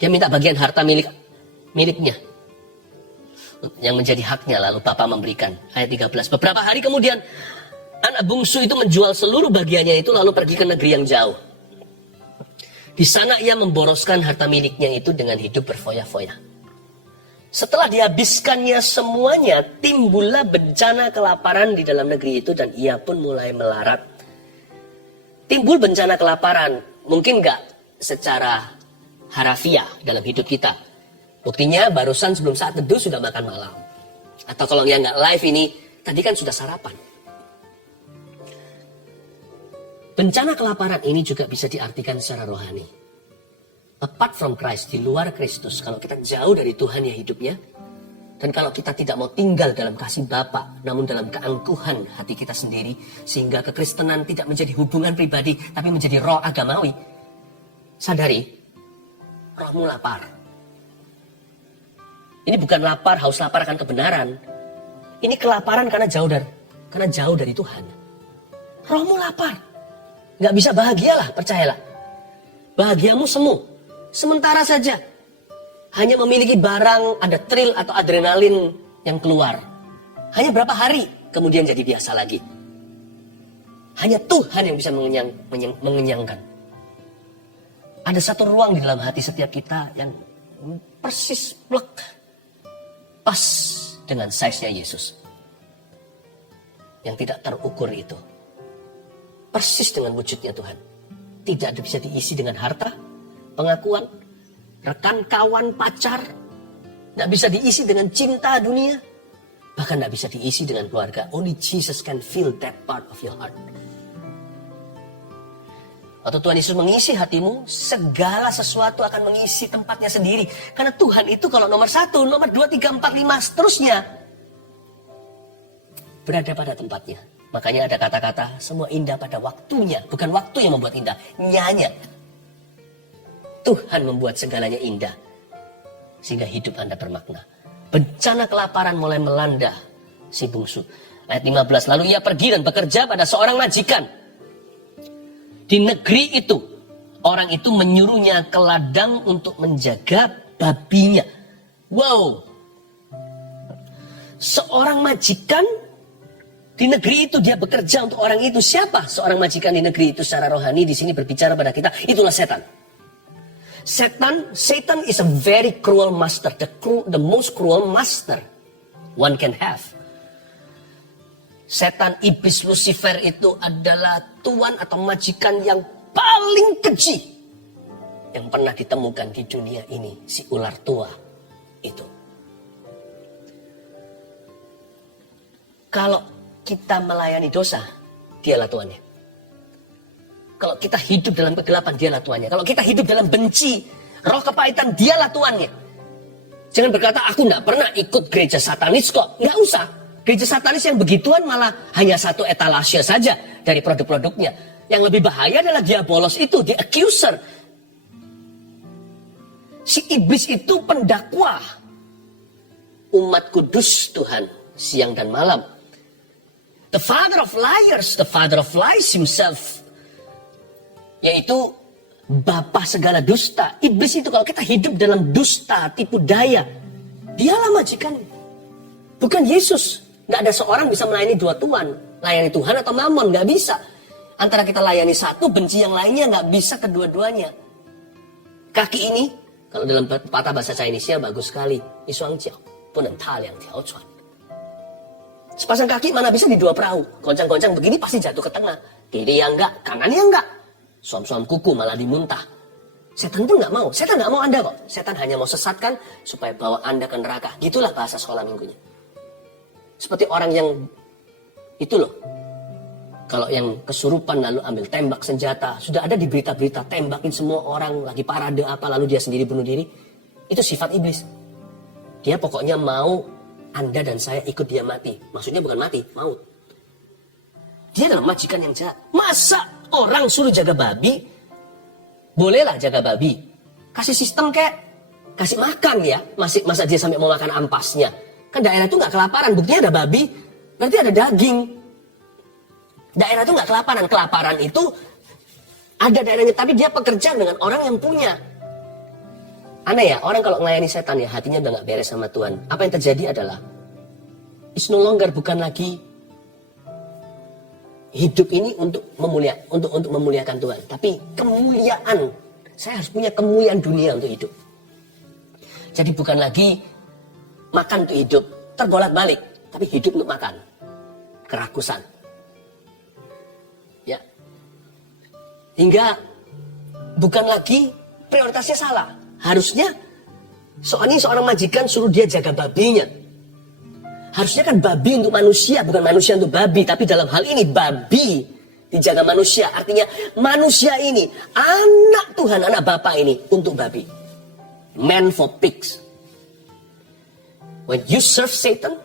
Dia minta bagian harta miliknya yang menjadi haknya, lalu Bapa memberikan. Ayat 13. Beberapa hari kemudian anak bungsu itu menjual seluruh bagiannya itu lalu pergi ke negeri yang jauh. Di sana ia memboroskan harta miliknya itu dengan hidup berfoya-foya. Setelah dihabiskannya semuanya, timbullah bencana kelaparan di dalam negeri itu dan ia pun mulai melarat. Timbul bencana kelaparan, mungkin nggak secara harafiah dalam hidup kita. Buktinya barusan sebelum saat teduh sudah makan malam. Atau kalau yang nggak live ini, tadi kan sudah sarapan. Bencana kelaparan ini juga bisa diartikan secara rohani. Apart from Christ, di luar Kristus, kalau kita jauh dari Tuhan ya hidupnya, dan kalau kita tidak mau tinggal dalam kasih Bapa, namun dalam keangkuhan hati kita sendiri, sehingga kekristenan tidak menjadi hubungan pribadi, tapi menjadi roh agamawi, sadari, rohmu lapar. Ini bukan lapar, haus lapar akan kebenaran. Ini kelaparan karena jauh dari Tuhan. Rohmu lapar. Nggak bisa bahagialah, percayalah. Bahagiamu semu. Sementara saja. Hanya memiliki barang, ada thrill atau adrenalin yang keluar. Hanya berapa hari, kemudian jadi biasa lagi. Hanya Tuhan yang bisa mengenyangkan. Ada satu ruang di dalam hati setiap kita yang persis plek, pas dengan size-nya Yesus. Yang tidak terukur itu. Persis dengan wujudnya Tuhan. Tidak bisa diisi dengan harta, pengakuan, rekan, kawan, pacar. Tidak bisa diisi dengan cinta dunia. Bahkan tidak bisa diisi dengan keluarga. Only Jesus can fill that part of your heart. Waktu Tuhan Yesus mengisi hatimu, segala sesuatu akan mengisi tempatnya sendiri. Karena Tuhan itu kalau nomor 1, nomor 2, 3, 4, 5, seterusnya. Berada pada tempatnya. Makanya ada kata-kata, semua indah pada waktunya. Bukan waktu yang membuat indah, nyanya. Tuhan membuat segalanya indah. Sehingga hidup Anda bermakna. Bencana kelaparan mulai melanda si bungsu. Ayat 15, lalu ia pergi dan bekerja pada seorang majikan. Di negeri itu, orang itu menyuruhnya ke ladang untuk menjaga babinya. Wow. Seorang majikan di negeri itu, dia bekerja untuk orang itu. Siapa seorang majikan di negeri itu secara rohani di sini berbicara pada kita? Itulah setan. Satan is a very cruel master, the most cruel master one can have. Setan, iblis, Lucifer itu adalah tuan atau majikan yang paling keji yang pernah ditemukan di dunia ini, si ular tua itu. Kalau kita melayani dosa, dialah tuannya. Kalau kita hidup dalam kegelapan, dialah tuannya. Kalau kita hidup dalam benci, roh kepahitan, dialah tuannya. Jangan berkata, aku tidak pernah ikut gereja satanis kok. Nggak usah. Gereja satanis yang begituan malah hanya satu etalase saja dari produk-produknya. Yang lebih bahaya adalah diabolos itu, the accuser. Si iblis itu pendakwa umat kudus Tuhan siang dan malam. The father of liars, the father of lies himself. Yaitu bapa segala dusta. Iblis itu kalau kita hidup dalam dusta, tipu daya, dialah majikan. Bukan Yesus. Nggak ada seorang bisa melayani dua tuan. Layani Tuhan atau Mammon, nggak bisa. Antara kita layani satu, benci yang lainnya, nggak bisa kedua-duanya. Kaki ini, kalau dalam patah bahasa Chinese-nya bagus sekali. Isuang jiao, bunen ta liang tiao chuan. Sepasang kaki mana bisa di dua perahu. Goncang-goncang begini pasti jatuh ke tengah. Kiri yang enggak, kanan yang enggak. Suam-suam kuku malah dimuntah. Setan pun nggak mau. Setan nggak mau Anda kok. Setan hanya mau sesatkan supaya bawa Anda ke neraka. Gitulah bahasa sekolah minggunya. Seperti orang yang itu loh. Kalau yang kesurupan lalu ambil tembak senjata. Sudah ada di berita-berita tembakin semua orang lagi parade apa lalu dia sendiri bunuh diri. Itu sifat iblis. Dia pokoknya mau Anda dan saya ikut dia mati. Maksudnya bukan mati, maut. Dia adalah majikan yang jahat. Masa orang suruh jaga babi? Bolehlah jaga babi. Kasih sistem kek. Kasih makan ya. Masa dia sampai mau makan ampasnya. Kan daerah itu nggak kelaparan. Buktinya ada babi. Berarti ada daging. Daerah itu nggak kelaparan. Kelaparan itu ada daerahnya. Tapi dia pekerja dengan orang yang punya. Aneh ya. Orang kalau melayani setan ya. Hatinya udah nggak beres sama Tuhan. Apa yang terjadi adalah. It's no longer bukan lagi. Hidup ini untuk memuliakan Tuhan. Tapi kemuliaan. Saya harus punya kemuliaan dunia untuk hidup. Jadi bukan lagi makan untuk hidup. Terbolak-balik. Tapi hidup untuk makan. Kerakusan. Ya. Hingga bukan lagi prioritasnya salah. Harusnya soalnya seorang majikan suruh dia jaga babinya. Harusnya kan babi untuk manusia, bukan manusia untuk babi. Tapi dalam hal ini babi dijaga manusia. Artinya manusia ini, anak Tuhan, anak Bapa ini untuk babi. Man for pigs. When you serve Satan,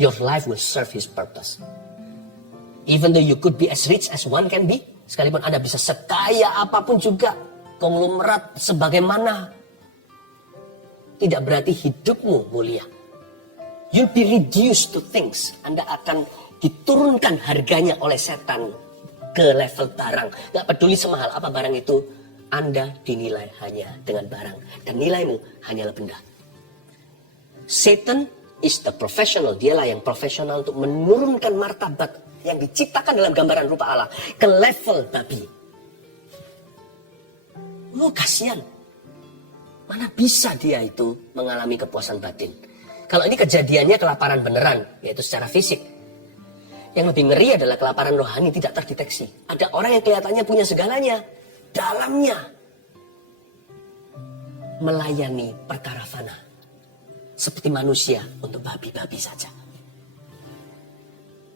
your life will serve his purpose. Even though you could be as rich as one can be, sekalipun Anda bisa sekaya apapun juga, konglomerat sebagaimana, tidak berarti hidupmu mulia. You'll be reduced to things. Anda akan diturunkan harganya oleh setan ke level barang. Gak peduli semahal apa barang itu, Anda dinilai hanya dengan barang. Dan nilaimu hanyalah benda. Satan is the professional. Dialah yang profesional untuk menurunkan martabat yang diciptakan dalam gambaran rupa Allah ke level babi. Kasihan. Mana bisa dia itu mengalami kepuasan batin. Kalau ini kejadiannya kelaparan beneran, yaitu secara fisik. Yang lebih ngeri adalah kelaparan rohani tidak terdeteksi. Ada orang yang kelihatannya punya segalanya. Dalamnya melayani perkara fana. Seperti manusia untuk babi-babi saja.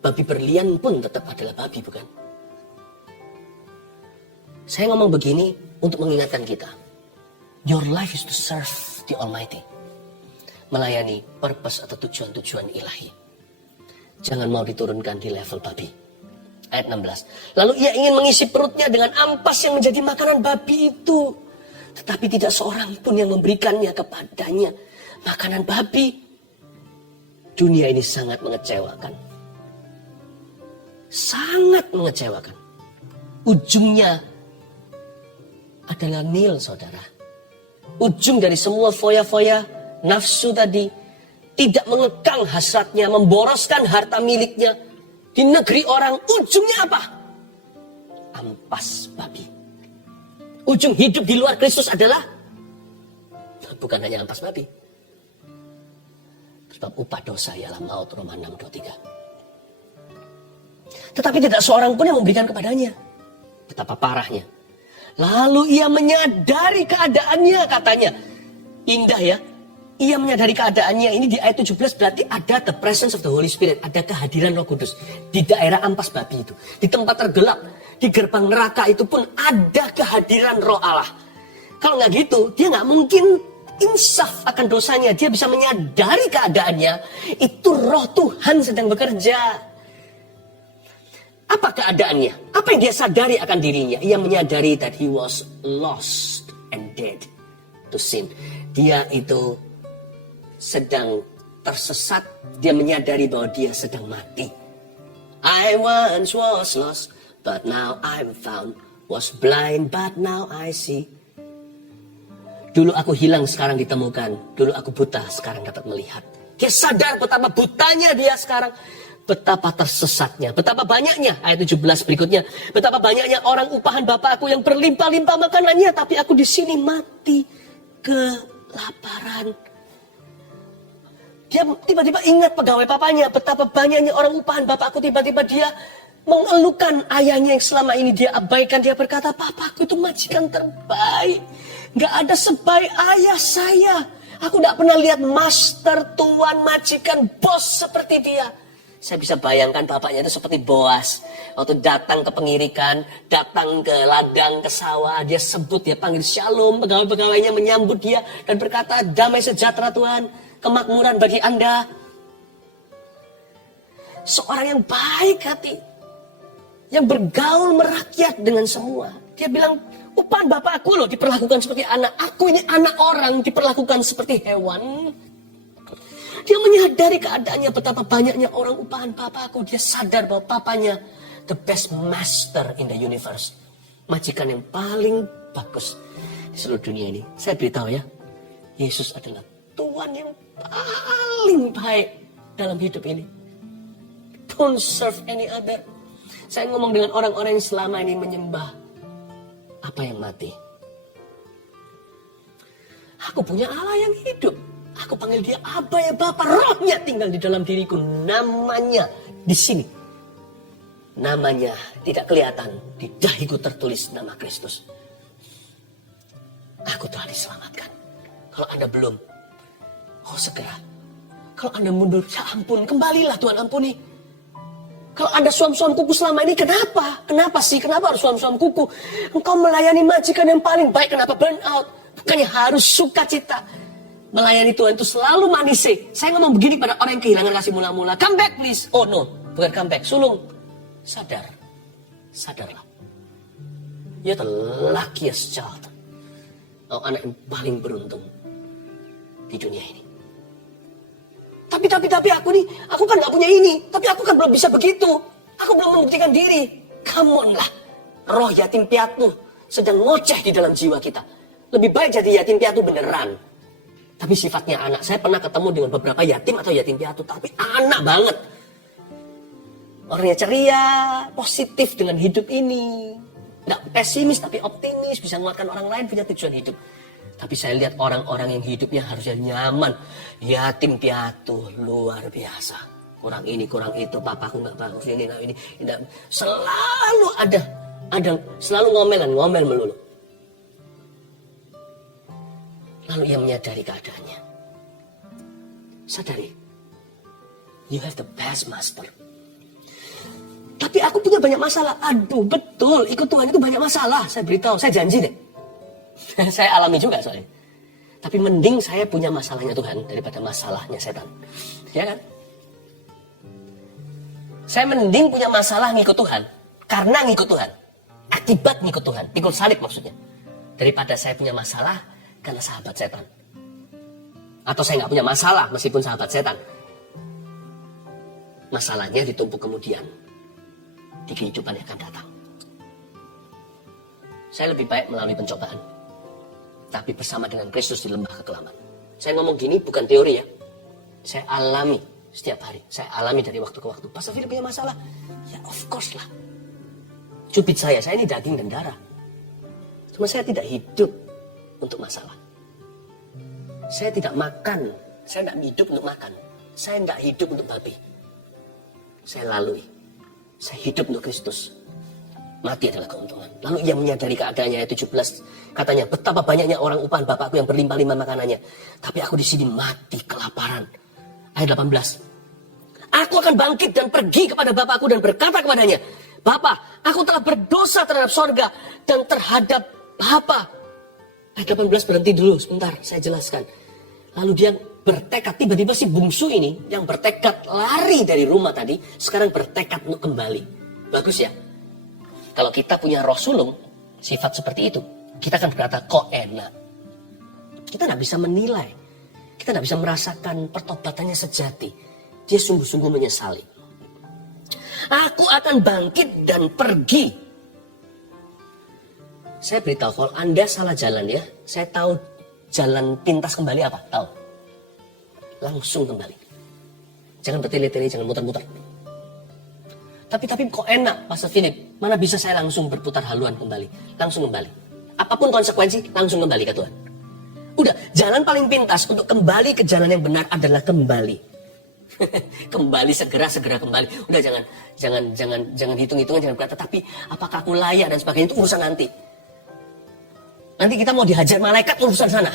Babi berlian pun tetap adalah babi, bukan? Saya ngomong begini untuk mengingatkan kita. Your life is to serve the Almighty. Melayani purpose atau tujuan-tujuan ilahi. Jangan mau diturunkan di level babi. Ayat 16. Lalu ia ingin mengisi perutnya dengan ampas yang menjadi makanan babi itu. Tetapi tidak seorang pun yang memberikannya kepadanya makanan babi. Dunia ini sangat mengecewakan. Sangat mengecewakan. Ujungnya adalah nil, saudara. Ujung dari semua foya-foya nafsu tadi tidak mengekang hasratnya, memboroskan harta miliknya di negeri orang. Ujungnya apa? Ampas babi. Ujung hidup di luar Kristus adalah bukan hanya ampas babi. Sebab upah dosa ialah maut, Roma 6:23. Tetapi tidak seorang pun yang memberikan kepadanya. Betapa parahnya. Lalu ia menyadari keadaannya, katanya. Indah ya. Ia menyadari keadaannya. Ini di ayat 17 berarti ada the presence of the Holy Spirit. Ada kehadiran Roh Kudus. Di daerah ampas babi itu. Di tempat tergelap. Di gerbang neraka itu pun ada kehadiran Roh Allah. Kalau nggak gitu, dia nggak mungkin insaf akan dosanya. Dia bisa menyadari keadaannya. Itu Roh Tuhan sedang bekerja. Apa keadaannya? Apa yang dia sadari akan dirinya? Ia menyadari that he was lost and dead to sin. Dia itu sedang tersesat. Dia menyadari bahwa dia sedang mati. I once was lost, but now I'm found. Was blind, but now I see. Dulu aku hilang, sekarang ditemukan. Dulu aku buta, sekarang dapat melihat. Dia sadar betapa butanya dia sekarang. Betapa tersesatnya, betapa banyaknya, ayat 17 berikutnya, betapa banyaknya orang upahan Bapakku yang berlimpah-limpah makanannya, tapi aku di sini mati kelaparan. Dia tiba-tiba ingat pegawai papanya, betapa banyaknya orang upahan Bapakku, tiba-tiba dia mengeluhkan ayahnya yang selama ini dia abaikan. Dia berkata, Papaku itu majikan terbaik, gak ada sebaik ayah saya. Aku gak pernah lihat master, tuan, majikan, bos seperti dia. Saya bisa bayangkan bapaknya itu seperti Boas. Waktu datang ke pengirikan, datang ke ladang, ke sawah. Dia sebut, dia panggil shalom. Pegawai-pegawainya menyambut dia dan berkata, damai sejahtera Tuhan, kemakmuran bagi Anda. Seorang yang baik hati. Yang bergaul merakyat dengan semua. Dia bilang, upahan bapakku loh diperlakukan seperti anak. Aku ini anak orang diperlakukan seperti hewan. Dia menyadari keadaannya, betapa banyaknya orang upahan papaku. Dia sadar bahwa papanya the best master in the universe. Majikan yang paling bagus di seluruh dunia ini. Saya beritahu ya, Yesus adalah Tuhan yang paling baik dalam hidup ini. Don't serve any other. Saya ngomong dengan orang-orang yang selama ini menyembah apa yang mati. Aku punya Allah yang hidup. Aku panggil dia Abba ya Bapa. Rohnya tinggal di dalam diriku. Namanya di sini. Namanya tidak kelihatan. Di dahiku tertulis nama Kristus. Aku telah diselamatkan. Kalau Anda belum, segera. Kalau Anda mundur, ya ampun, kembalilah Tuhan ampuni. Kalau Anda suam-suam kuku selama ini, kenapa? Kenapa sih? Kenapa harus suam-suam kuku? Engkau melayani majikan yang paling baik, kenapa burn out? Bukannya harus sukacita. Melayani Tuhan itu selalu manis. Saya ngomong begini pada orang yang kehilangan kasih mula-mula. Come back please. Oh no, bukan come back. Sulung. Sadar. Sadarlah. You're the luckiest child. Oh, anak yang paling beruntung di dunia ini. Tapi aku nih, aku kan gak punya ini. Tapi aku kan belum bisa begitu. Aku belum membuktikan diri. Come on lah. Roh yatim piatu sedang ngoceh di dalam jiwa kita. Lebih baik jadi yatim piatu beneran. Tapi sifatnya anak. Saya pernah ketemu dengan beberapa yatim atau yatim piatu. Tapi anak banget. Orangnya ceria, positif dengan hidup ini. Nggak pesimis tapi optimis, bisa menguatkan orang lain, punya tujuan hidup. Tapi saya lihat orang-orang yang hidupnya harusnya nyaman, yatim piatu, luar biasa. Kurang ini, kurang itu, papaku nggak bagus, ini. Selalu ada selalu ngomel melulu. Lalu ia menyadari keadaannya. Sadari, you have the best master. Tapi aku punya banyak masalah. Aduh, betul, ikut Tuhan itu banyak masalah. Saya beritahu, saya janji deh. Saya alami juga soalnya. Tapi mending saya punya masalahnya Tuhan daripada masalahnya setan. Ya kan? Saya mending punya masalah ngikut Tuhan. Karena ngikut Tuhan. Akibat ngikut Tuhan. Pikul salib maksudnya. Daripada saya punya masalah karena sahabat setan. Atau saya nggak punya masalah meskipun sahabat setan. Masalahnya ditumpuk kemudian. Di kehidupan yang akan datang. Saya lebih baik melalui pencobaan. Tapi bersama dengan Kristus di lembah kekelaman. Saya ngomong gini bukan teori ya. Saya alami setiap hari. Saya alami dari waktu ke waktu. Pastor Philip punya masalah. Ya of course lah. Cubit saya ini daging dan darah. Cuma saya tidak hidup untuk masalah. Saya tidak makan. Saya tidak hidup untuk makan. Saya tidak hidup untuk babi. Saya lalui. Saya hidup untuk Kristus. Mati adalah keuntungan. Lalu ia menyadari keadaannya ayat 17. Katanya, betapa banyaknya orang upahan Bapakku yang berlimpah-limpah makanannya. Tapi aku di sini mati kelaparan. Ayat 18. Aku akan bangkit dan pergi kepada Bapakku dan berkata kepadanya, Bapa, aku telah berdosa terhadap sorga dan terhadap Bapa. Ayat 18 berhenti dulu sebentar, saya jelaskan. Lalu dia bertekad, tiba-tiba si bungsu ini yang bertekad lari dari rumah tadi, sekarang bertekad untuk kembali. Bagus ya? Kalau kita punya roh sulung, sifat seperti itu, kita akan berkata, kok enak. Kita tidak bisa menilai. Kita tidak bisa merasakan pertobatannya sejati. Dia sungguh-sungguh menyesali. Aku akan bangkit dan pergi. Saya beritahu, kalau Anda salah jalan ya, saya tahu jalan pintas kembali apa? Tahu? Langsung kembali. Jangan bertele-tele, jangan muter-muter. Tapi kok enak, Pastor Philip. Mana bisa saya langsung berputar haluan kembali. Langsung kembali. Apapun konsekuensi, langsung kembali ke Tuhan. Udah, jalan paling pintas untuk kembali ke jalan yang benar adalah kembali. Kembali, segera kembali. Udah, jangan hitung-hitungan, jangan berkata, tapi apakah aku layak dan sebagainya, itu urusan nanti. Nanti kita mau dihajar malaikat, urusan sana.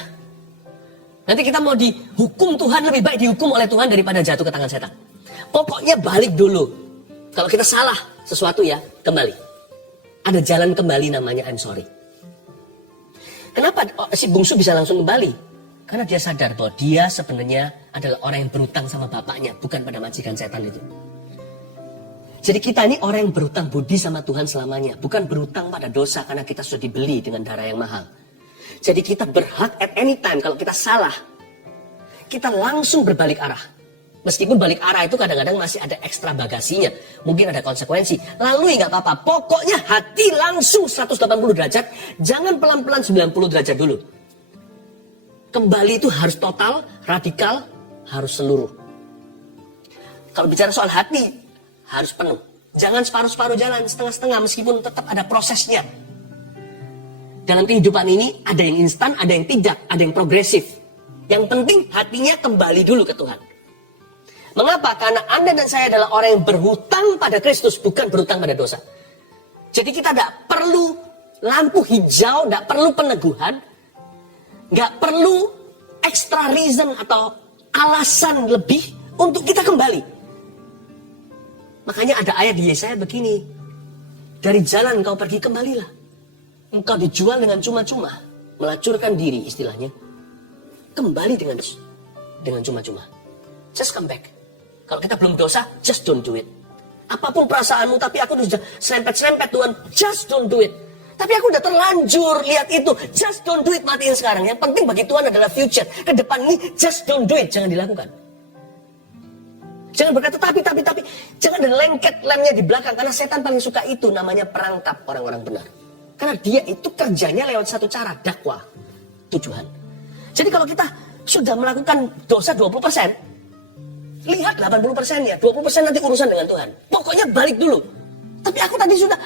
Nanti kita mau dihukum Tuhan, lebih baik dihukum oleh Tuhan daripada jatuh ke tangan setan. Pokoknya balik dulu. Kalau kita salah sesuatu ya, kembali. Ada jalan kembali namanya I'm sorry. Kenapa si bungsu bisa langsung kembali? Karena dia sadar bahwa dia sebenarnya adalah orang yang berutang sama bapaknya, bukan pada majikan setan itu. Jadi kita ini orang yang berutang budi sama Tuhan selamanya, bukan berutang pada dosa karena kita sudah dibeli dengan darah yang mahal. Jadi kita berhak at any time kalau kita salah, kita langsung berbalik arah. Meskipun balik arah itu kadang-kadang masih ada ekstra bagasinya. Mungkin ada konsekuensi. Lalui nggak apa-apa. Pokoknya hati langsung 180 derajat. Jangan pelan-pelan 90 derajat dulu. Kembali itu harus total, radikal, harus seluruh. Kalau bicara soal hati, harus penuh. Jangan separuh-separuh jalan, setengah-setengah meskipun tetap ada prosesnya. Dalam kehidupan ini ada yang instan, ada yang tidak, ada yang progresif. Yang penting hatinya kembali dulu ke Tuhan. Mengapa? Karena Anda dan saya adalah orang yang berhutang pada Kristus, bukan berhutang pada dosa. Jadi kita tidak perlu lampu hijau, tidak perlu peneguhan, nggak perlu extra reason atau alasan lebih untuk kita kembali. Makanya ada ayat di Yesaya begini, dari jalan kau pergi kembalilah. Engkau dijual dengan cuma-cuma, melacurkan diri istilahnya, kembali dengan cuma-cuma. Just come back. Kalau kita belum dosa, just don't do it. Apapun perasaanmu, tapi aku sudah serempet-serempet Tuhan, just don't do it. Tapi aku udah terlanjur lihat itu, just don't do it, matiin sekarang. Yang penting bagi Tuhan adalah future. Ke depan ini, just don't do it, jangan dilakukan. Jangan berkata tapi. Jangan ada lengket lemnya di belakang, karena setan paling suka itu, namanya perangkap orang-orang benar. Karena dia itu kerjanya lewat satu cara, dakwah, tujuan. Jadi kalau kita sudah melakukan dosa 20%, Lihat 80%-nya, 20% nanti urusan dengan Tuhan. Pokoknya balik dulu. Tapi aku tadi sudah,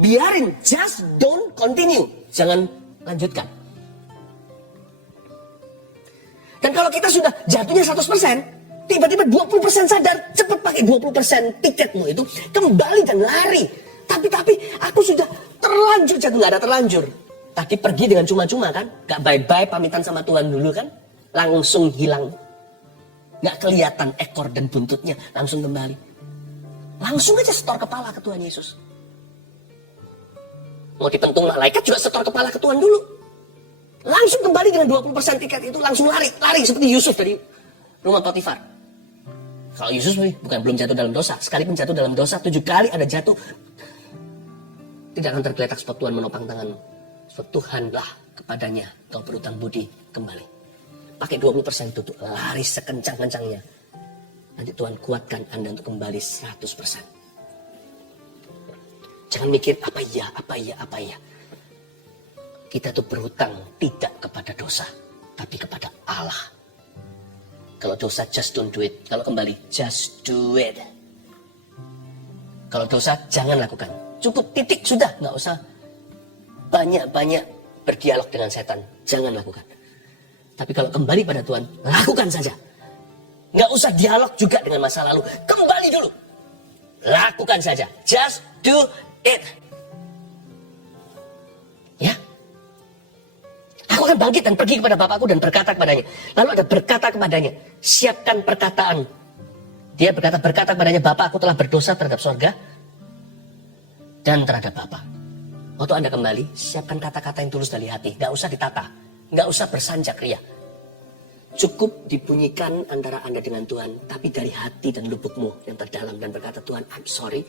biarin, just don't continue. Jangan lanjutkan. Dan kalau kita sudah jatuhnya 100%, tiba-tiba 20% sadar, cepat pakai 20% tiketmu itu, kembali dan lari. Tapi aku sudah terlanjur jatuh, nggak ada terlanjur. Tadi pergi dengan cuma-cuma kan, nggak bye-bye pamitan sama Tuhan dulu kan, langsung hilang. Nggak kelihatan ekor dan buntutnya, langsung kembali. Langsung aja setor kepala ke Tuhan Yesus. Mau dipentung malaikat juga setor kepala ke Tuhan dulu. Langsung kembali dengan 20% tiket itu, langsung lari seperti Yusuf dari rumah Potifar. Kalau Yusuf belum jatuh dalam dosa, sekalipun jatuh dalam dosa 7 kali ada jatuh, tidak akan tergeletak sebab Tuhan menopang tanganmu. Sebab Tuhanlah kepadanya kau berutang budi kembali. Pakai 20% itu, lari sekencang-kencangnya. Nanti Tuhan kuatkan Anda untuk kembali 100%. Jangan mikir apa ya. Kita tuh berhutang tidak kepada dosa, tapi kepada Allah. Kalau dosa, just don't do it. Kalau kembali, just do it. Kalau dosa, jangan lakukan. Cukup, titik, sudah. Nggak usah banyak-banyak berdialog dengan setan. Jangan lakukan. Tapi kalau kembali pada Tuhan, lakukan saja. Nggak usah dialog juga dengan masa lalu. Kembali dulu. Lakukan saja. Just do it. Ya. Aku akan bangkit dan pergi kepada Bapakku dan berkata kepadanya. Lalu ada berkata kepadanya, siapkan perkataan. Dia berkata kepadanya, Bapa, aku telah berdosa terhadap sorga dan terhadap Bapa. Waktu Anda kembali, siapkan kata-kata yang tulus dari hati. Nggak usah ditata. Nggak usah bersanjak ria. Cukup dibunyikan antara Anda dengan Tuhan, tapi dari hati dan lubukmu yang terdalam, dan berkata, Tuhan, I'm sorry,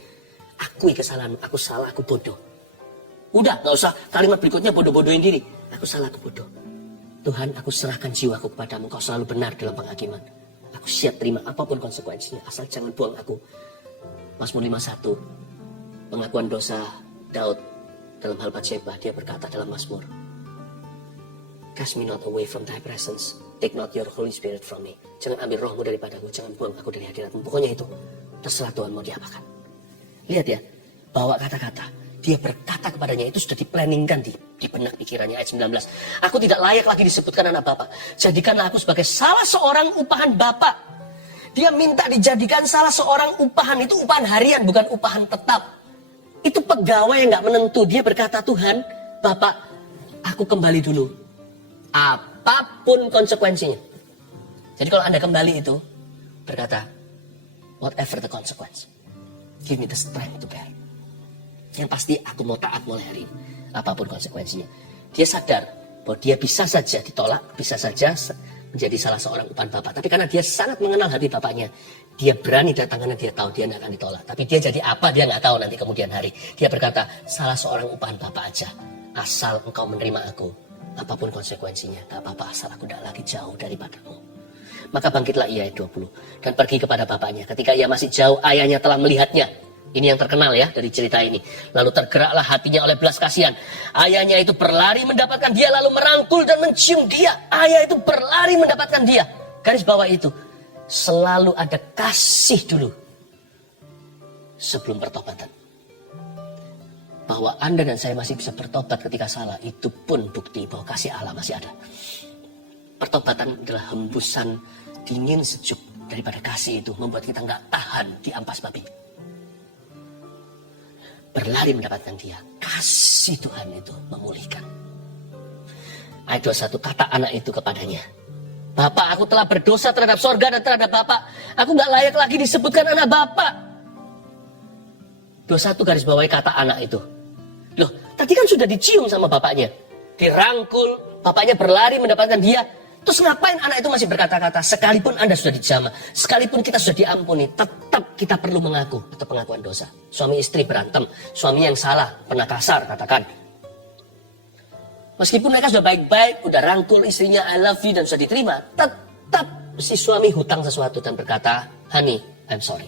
akui kesalahanmu, aku salah, aku bodoh. Udah, nggak usah kalimat berikutnya bodoh-bodohin diri. Aku salah, aku bodoh. Tuhan, aku serahkan jiwaku kepadamu, kau selalu benar dalam penghakiman. Aku siap terima apapun konsekuensinya, asal jangan buang aku. Mazmur 51, pengakuan dosa Daud dalam hal Batseba, dia berkata dalam Mazmur, Cast me not away from thy presence. Take not your Holy Spirit from me. Jangan ambil rohmu daripadaku. Jangan buang aku dari hadiratmu. Pokoknya itu. Terserah Tuhan mau diapakan. Lihat ya. Bawa kata-kata. Dia berkata kepadanya. Itu sudah diplanningkan di benak pikirannya. Ayat 19. Aku tidak layak lagi disebutkan anak Bapa. Jadikanlah aku sebagai salah seorang upahan Bapa. Dia minta dijadikan salah seorang upahan. Itu upahan harian. Bukan upahan tetap. Itu pegawai yang gak menentu. Dia berkata, Tuhan, Bapak, aku kembali dulu. Apapun konsekuensinya. Jadi kalau Anda kembali itu berkata, whatever the consequence, give me the strength to bear. Yang pasti aku mau taat mulai hari ini. Apapun konsekuensinya. Dia sadar bahwa dia bisa saja ditolak, bisa saja menjadi salah seorang upahan Bapak. Tapi karena dia sangat mengenal hati Bapaknya, dia berani datang karena dia tahu dia tidak akan ditolak. Tapi dia jadi apa, dia nggak tahu nanti kemudian hari. Dia berkata, salah seorang upahan Bapak aja. Asal engkau menerima aku. Apapun konsekuensinya, tak apa-apa asal aku tidak lagi jauh daripadamu. Maka bangkitlah ia ayat 20 dan pergi kepada bapaknya. Ketika ia masih jauh, ayahnya telah melihatnya. Ini yang terkenal ya dari cerita ini. Lalu tergeraklah hatinya oleh belas kasihan. Ayahnya itu berlari mendapatkan dia, lalu merangkul dan mencium dia. Ayah itu berlari mendapatkan dia. Garis bawah itu, selalu ada kasih dulu sebelum pertobatan. Bahwa Anda dan saya masih bisa bertobat ketika salah, itu pun bukti bahwa kasih Allah masih ada. Pertobatan adalah hembusan dingin sejuk daripada kasih itu, membuat kita nggak tahan di ampas babi. Berlari mendapatkan dia, kasih Tuhan itu memulihkan. Ayat 21, kata anak itu kepadanya, Bapak, aku telah berdosa terhadap sorga dan terhadap Bapak. Aku nggak layak lagi disebutkan anak Bapak. 21 garis bawahi kata anak itu. Loh, tadi kan sudah dicium sama bapaknya. Dirangkul, bapaknya berlari mendapatkan dia. Terus ngapain anak itu masih berkata-kata? Sekalipun Anda sudah dijamah, sekalipun kita sudah diampuni, tetap kita perlu mengaku atau pengakuan dosa. Suami istri berantem, suami yang salah, pernah kasar katakan. Meskipun mereka sudah baik-baik, udah rangkul istrinya, I love you, dan sudah diterima, tetap si suami hutang sesuatu dan berkata, honey, I'm sorry.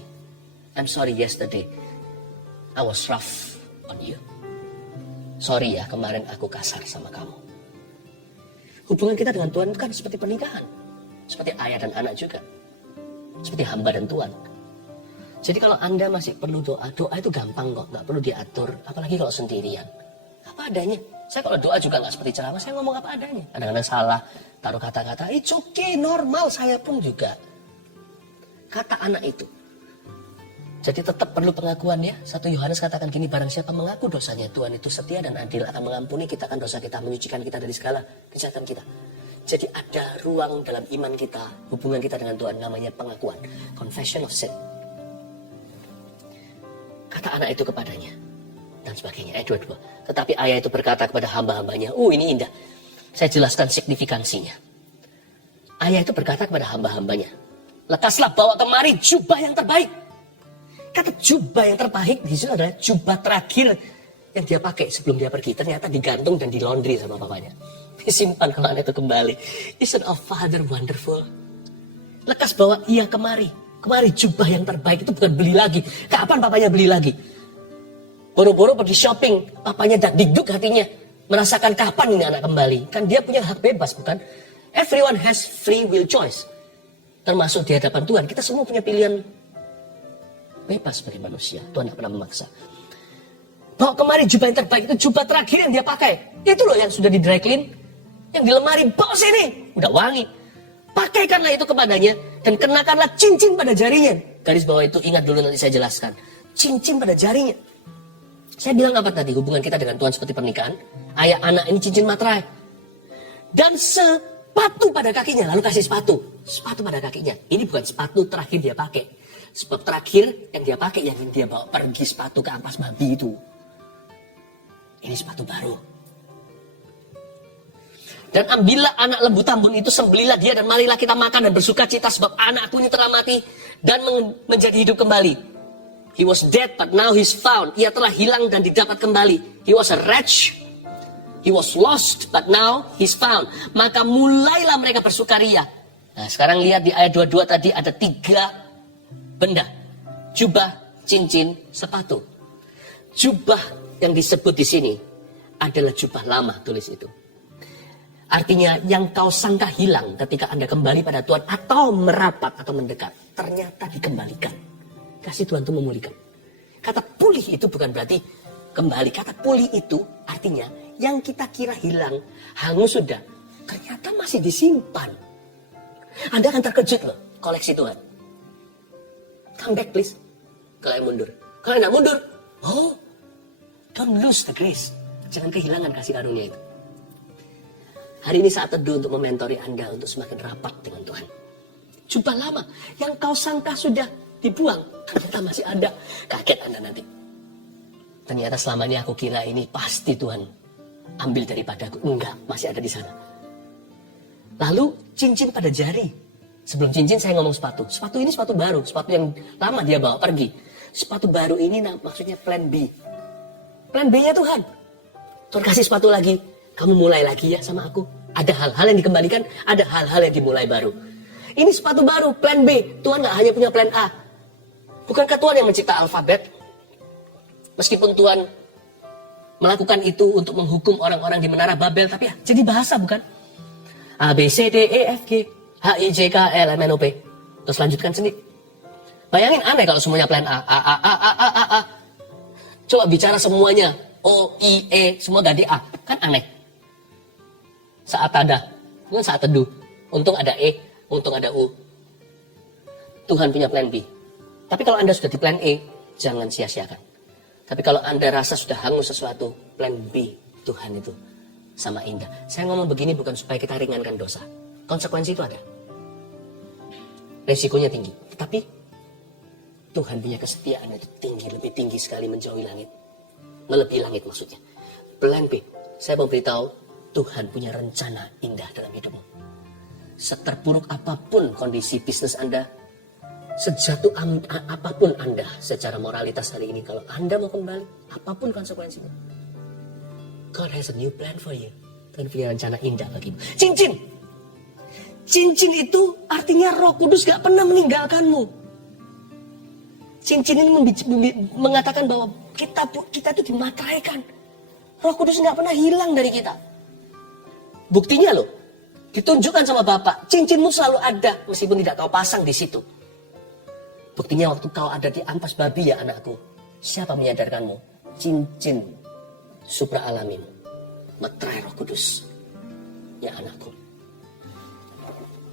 I'm sorry yesterday I was rough on you. Sorry ya, kemarin aku kasar sama kamu. Hubungan kita dengan Tuhan itu kan seperti pernikahan. Seperti ayah dan anak juga. Seperti hamba dan Tuhan. Jadi kalau Anda masih perlu doa, doa itu gampang kok, nggak perlu diatur, apalagi kalau sendirian. Apa adanya. Saya kalau doa juga nggak seperti ceramah, saya ngomong apa adanya. Kadang-kadang salah, taruh kata-kata, it's okay, normal, saya pun juga. Kata anak itu. Jadi tetap perlu pengakuan ya. 1 Yohanes katakan gini, barang siapa mengaku dosanya, Tuhan itu setia dan adil, akan mengampuni kita akan dosa kita, menyucikan kita dari segala kejahatan kita. Jadi ada ruang dalam iman kita, hubungan kita dengan Tuhan, namanya pengakuan. Confession of sin. Kata anak itu kepadanya, dan sebagainya. Ayat 22. Tetapi ayah itu berkata kepada hamba-hambanya, ini indah. Saya jelaskan signifikansinya. Ayah itu berkata kepada hamba-hambanya, lekaslah bawa kemari jubah yang terbaik. Kata jubah yang terbaik di situ adalah jubah terakhir yang dia pakai sebelum dia pergi. Ternyata digantung dan di laundry sama papanya. Disimpan kalau anak itu kembali. Isn't a father wonderful? Lekas bawa ia kemari. Kemari jubah yang terbaik, itu bukan beli lagi. Kapan papanya beli lagi? Boro-boro pergi shopping, papanya dikduk hatinya. Merasakan kapan ini anak kembali. Kan dia punya hak bebas, bukan? Everyone has free will choice. Termasuk di hadapan Tuhan. Kita semua punya pilihan bebas sebagai manusia. Tuhan tidak pernah memaksa. Bawa kemari jubah yang terbaik, itu jubah terakhir yang dia pakai. Itu loh yang sudah di dry clean. Yang di lemari, bawa sini. Udah wangi. Pakaikanlah itu kepadanya dan kenakanlah cincin pada jarinya. Garis bawah itu ingat dulu, nanti saya jelaskan. Cincin pada jarinya. Saya bilang apa tadi? Hubungan kita dengan Tuhan seperti pernikahan. Ayah anak ini cincin materai. Dan sepatu pada kakinya. Lalu kasih sepatu. Sepatu pada kakinya. Ini bukan sepatu terakhir dia pakai. Sebab terakhir yang dia pakai, yang dia bawa pergi sepatu ke ampas babi itu. Ini sepatu baru. Dan ambillah anak lembu tambun itu, sembelilah dia dan marilah kita makan dan bersuka cita sebab anakku ini telah mati dan menjadi hidup kembali. He was dead but now he's found. Ia telah hilang dan didapat kembali. He was a wretch. He was lost but now he's found. Maka mulailah mereka bersukaria. Nah sekarang lihat di ayat 22 tadi ada 3 benda. Jubah, cincin, sepatu. Jubah yang disebut di sini adalah jubah lama, tulis itu. Artinya yang kau sangka hilang ketika Anda kembali pada Tuhan atau merapat atau mendekat, ternyata dikembalikan. Kasih Tuhan itu memulihkan. Kata pulih itu bukan berarti kembali. Kata pulih itu artinya yang kita kira hilang, hangus sudah, ternyata masih disimpan. Anda akan terkejut loh, koleksi Tuhan. Come back please. Kalau yang mundur. Kalau yang tidak mundur, don't lose the grace. Jangan kehilangan kasih karunia itu. Hari ini saat teduh untuk mementori Anda untuk semakin rapat dengan Tuhan. Jubah lama yang kau sangka sudah dibuang, ternyata masih ada. Kaget Anda nanti. Ternyata selama ini aku kira ini pasti Tuhan ambil daripadaku. Enggak, masih ada di sana. Lalu cincin pada jari. Sebelum cincin saya ngomong sepatu. Sepatu ini sepatu baru, sepatu yang lama dia bawa pergi. Sepatu baru ini maksudnya plan B. Plan B-nya Tuhan. Tuhan kasih sepatu lagi. Kamu mulai lagi ya sama aku. Ada hal-hal yang dikembalikan, ada hal-hal yang dimulai baru. Ini sepatu baru, plan B. Tuhan gak hanya punya plan A. Bukankah Tuhan yang mencipta alfabet? Meskipun Tuhan melakukan itu untuk menghukum orang-orang di Menara Babel, tapi ya jadi bahasa bukan? A, B, C, D, E, F, G, H, I, J, K, L, M, N, O, P. Terus lanjutkan sendiri. Bayangin aneh kalau semuanya plan A. A. Coba bicara semuanya. O, I, E, semua ganti A. Kan aneh. Saat ada, bukan saat teduh. Untung ada E, untung ada U. Tuhan punya plan B. Tapi kalau Anda sudah di plan E, jangan sia-siakan. Tapi kalau Anda rasa sudah hangus sesuatu, plan B Tuhan itu sama indah. Saya ngomong begini bukan supaya kita ringankan dosa. Konsekuensi itu ada. Resikonya tinggi. Tetapi Tuhan punya kesetiaan itu tinggi, lebih tinggi sekali menjauhi langit. Melebihi langit maksudnya. Plan B. Saya mau beritahu, Tuhan punya rencana indah dalam hidupmu. Seterpuruk apapun kondisi bisnis Anda, sejatuh apapun Anda secara moralitas hari ini, kalau Anda mau kembali, apapun konsekuensinya, God has a new plan for you. Tuhan punya rencana indah bagimu. Cincin. Cincin itu artinya Roh Kudus gak pernah meninggalkanmu. Cincin ini mengatakan bahwa kita itu dimateraikan. Roh Kudus gak pernah hilang dari kita. Buktinya loh, ditunjukkan sama Bapak, cincinmu selalu ada meskipun tidak kau pasang di situ. Buktinya waktu kau ada di ampas babi ya anakku. Siapa menyadarkanmu? Cincin supra alamimu. Meterai Roh Kudus. Ya anakku.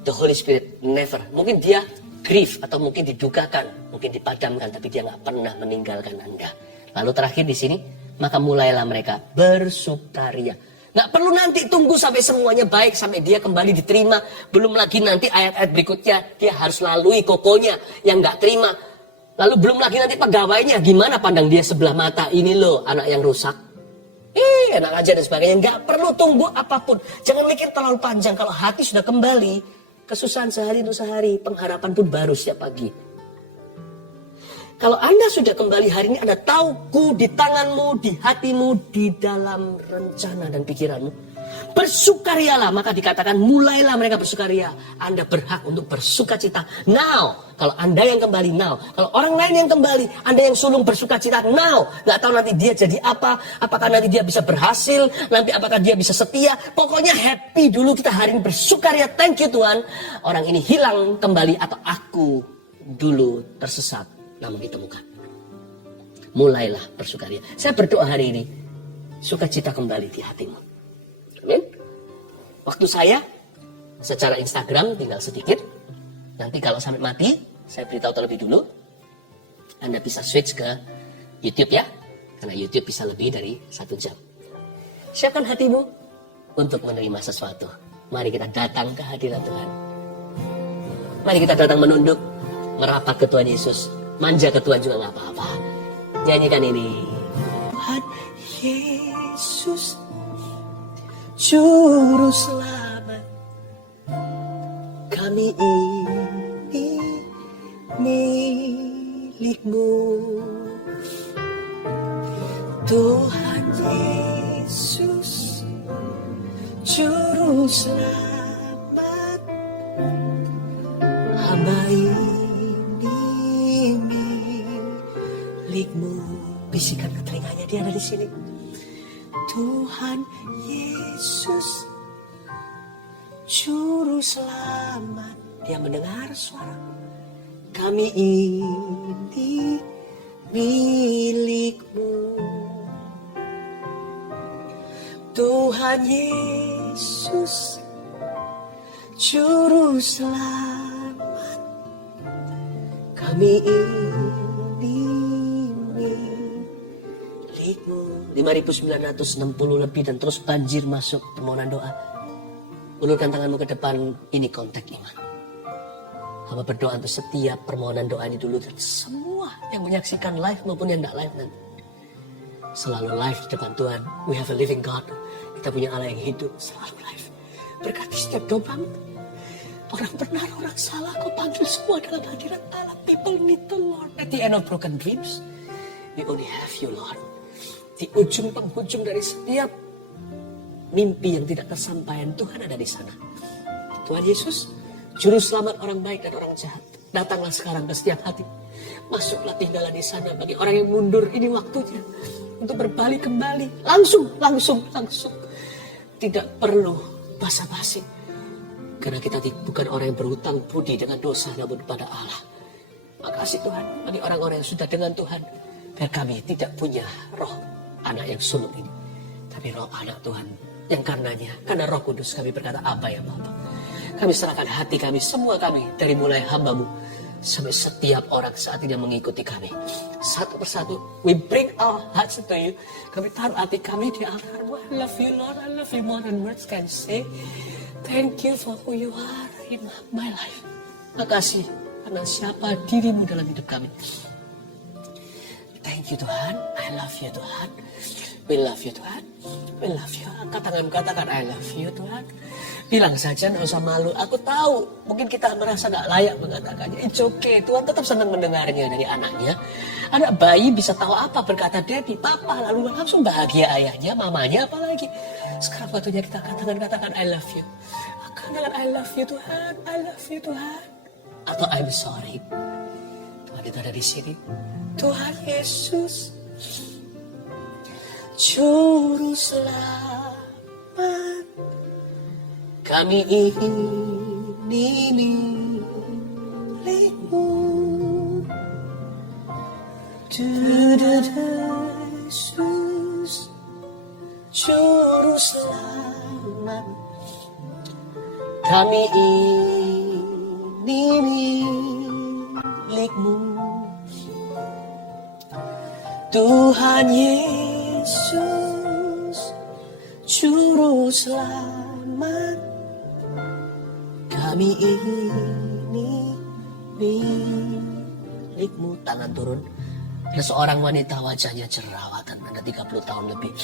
The Holy Spirit never. Mungkin dia grief atau mungkin didugakan, mungkin dipadamkan, tapi dia nggak pernah meninggalkan Anda. Lalu terakhir di sini, maka mulailah mereka bersukaria. Nggak perlu nanti tunggu sampai semuanya baik, sampai dia kembali diterima. Belum lagi nanti ayat-ayat berikutnya, dia harus lalui kokonya yang nggak terima. Lalu belum lagi nanti pegawainya, gimana pandang dia sebelah mata, ini loh anak yang rusak. Enak aja dan sebagainya. Nggak perlu tunggu apapun. Jangan mikir terlalu panjang. Kalau hati sudah kembali, kesusahan sehari untuk sehari, pengharapan pun baru setiap pagi. Kalau Anda sudah kembali hari ini, Anda tahu di tanganmu, di hatimu, di dalam rencana dan pikiranmu. Bersukarialah, maka dikatakan mulailah mereka bersukaria. Anda berhak untuk bersukacita now. Kalau Anda yang kembali now. Kalau orang lain yang kembali, Anda yang sulung bersukacita now. Gak tahu nanti dia jadi apa. Apakah nanti dia bisa berhasil. Nanti apakah dia bisa setia. Pokoknya happy dulu kita hari ini bersukaria. Thank you Tuhan. Orang ini hilang kembali atau aku dulu tersesat namun ditemukan. Mulailah bersukaria. Saya berdoa hari ini. Sukacita kembali di hatimu. Amin. Waktu saya secara Instagram tinggal sedikit. Nanti kalau sampai mati, saya beritahu terlebih dulu. Anda bisa switch ke YouTube ya. Karena YouTube bisa lebih dari 1 jam. Siapkan hatimu untuk menerima sesuatu. Mari kita datang ke hadirat Tuhan. Mari kita datang menunduk, merapat ke Tuhan Yesus. Manja ke Tuhan juga gak apa-apa. Nyanyikan ini. Tuhan Yesus, Juru Selamat, kami ini milik-Mu. Tuhan Yesus, Juru Selamat, hamba ini milik-Mu. Bisikan ke telinganya, dia ada di sini. Tuhan Yesus, Juru Selamat. Dia mendengar suara. Kami ini milik-Mu. Tuhan Yesus, Juru Selamat. Kami ini milik-Mu. 5.960 lebih dan terus banjir masuk permohonan doa. Ulurkan tanganmu ke depan, ini kontak iman. Hamba berdoa untuk setiap permohonan doa ini dulu. Dan semua yang menyaksikan live maupun yang tidak live nanti. Selalu live di depan Tuhan. We have a living God. Kita punya Allah yang hidup, selalu live. Berkati setiap doamu. Orang benar, orang salah, kau panggil semua dalam hadirat Allah. People need the Lord. At the end of broken dreams, we only have you, Lord. Di ujung penghujung dari setiap mimpi yang tidak tersampaikan, Tuhan ada di sana. Tuhan Yesus, Juru Selamat orang baik dan orang jahat. Datanglah sekarang ke setiap hati. Masuklah tinggallah di sana. Bagi orang yang mundur, ini waktunya untuk berbalik kembali. Langsung. Tidak perlu basa-basi. Karena kita bukan orang yang berhutang budi dengan dosa, namun kepada Allah. Makasih Tuhan, bagi orang-orang yang sudah dengan Tuhan. Biar kami tidak punya roh anak yang sulung ini. Tapi roh anak Tuhan. Yang karena Roh Kudus kami berkata, Abba ya Bapa. Kami serahkan hati kami, semua kami. Dari mulai hamba-Mu sampai setiap orang saat ini yang mengikuti kami. Satu persatu, we bring our hearts to you. Kami taruh hati kami di altar-Mu. I love you Lord, I love you more than words can say. Thank you for who you are in my life. Makasih karena siapa diri-Mu dalam hidup kami. Thank you Tuhan, I love you Tuhan. We love you Tuhan, we love you. Angkat tangan, katakan I love you Tuhan. Bilang saja, gak usah malu. Aku tahu, mungkin kita merasa gak layak mengatakannya. It's okay, Tuhan tetap senang mendengarnya dari anaknya. Anak bayi bisa tahu apa berkata Daddy, Papa, lalu langsung bahagia ayahnya, mamanya, apalagi. Sekarang waktunya kita katakan I love you. Katakan I love you Tuhan, I love you Tuhan. Atau I'm sorry. Tuhan itu ada di sini. Tuhan Yesus, Juru Selamat, kami ini milik-Mu. Yesus, Juru Selamat, kami ini milik-Mu. Tuhan Yesus, Juru Selamat, kami ini milik-Mu. Tangan turun. Ada seorang wanita wajahnya jerawatan, Anda 30 tahun lebih.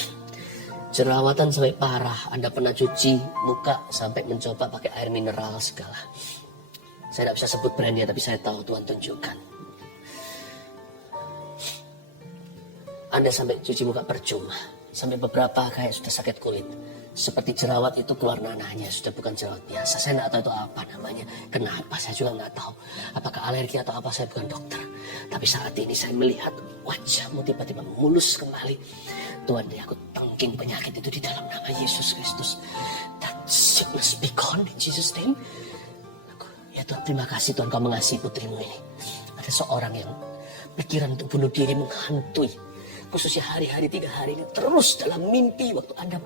Jerawatan sampai parah. Anda pernah cuci muka sampai mencoba pakai air mineral segala. Saya tidak bisa sebut brandnya, tapi saya tahu Tuhan tunjukkan. Anda sampai cuci muka percuma. Sampai beberapa kayak sudah sakit kulit. Seperti jerawat itu keluar nanahnya, sudah bukan jerawat biasa. Saya tidak tahu itu apa namanya. Kenapa saya juga tidak tahu. Apakah alergi atau apa, saya bukan dokter. Tapi saat ini saya melihat wajahmu tiba-tiba mulus kembali. Tuhan, aku tangking penyakit itu di dalam nama Yesus Kristus. That sickness be gone in Jesus name. Ya Tuhan, terima kasih Tuhan, Kau mengasihi putrimu ini. Ada seorang yang pikiran untuk bunuh diri menghantui. Khususnya hari-hari 3 hari ini terus dalam mimpi waktu ada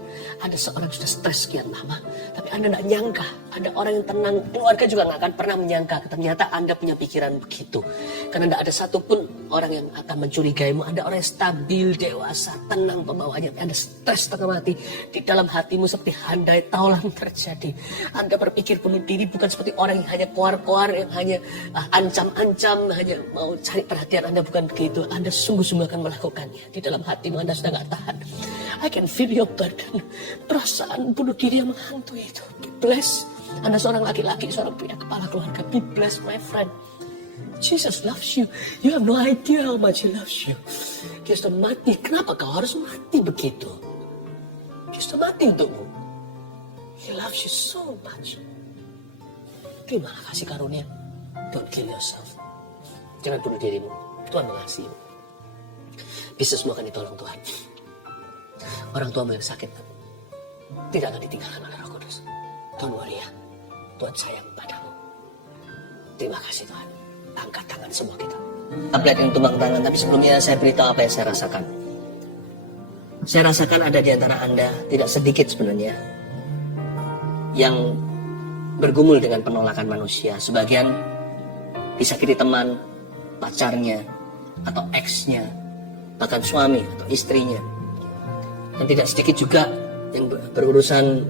seorang sudah stres sekian lama. Tapi Anda tidak nyangka, ada orang yang tenang, keluarga juga nggak akan pernah menyangka. Ternyata Anda punya pikiran begitu. Karena tidak ada satupun orang yang akan mencurigaimu. Ada orang yang stabil, dewasa, tenang pembawaannya. Anda stres setengah mati. Di dalam hatimu seperti handai taulan terjadi. Anda berpikir bunuh diri bukan seperti orang yang hanya koar-koar, yang hanya ancam-ancam, hanya mau cari perhatian. Anda bukan begitu. Anda sungguh-sungguh akan melakukannya. Di dalam hatimu Anda sudah gak tahan. I can feel your burden. Perasaan bunuh diri yang menghantui itu. Be blessed. Anda seorang laki-laki, seorang pria kepala keluarga. Be blessed my friend. Jesus loves you. You have no idea how much He loves you. Dia sudah mati. Kenapa kau harus mati begitu? Dia sudah mati untukmu. He loves you so much. Terimalah kasih karunia. Don't kill yourself. Jangan bunuh dirimu. Tuhan mengasihimu. Bisnismu akan ditolong Tuhan. Orang tuamu yang sakit tidak akan ditinggalkan oleh Roh Kudus. Tuhan mulia. Tuhan sayang padamu. Terima kasih Tuhan. Angkat tangan semua kita. Tablet yang tumbang tangan. Tapi sebelumnya saya beritahu apa yang saya rasakan. Saya rasakan ada di antara Anda, tidak sedikit sebenarnya, yang bergumul dengan penolakan manusia. Sebagian disakiti teman, pacarnya, atau ex-nya, bahkan suami atau istrinya. Dan tidak sedikit juga yang berurusan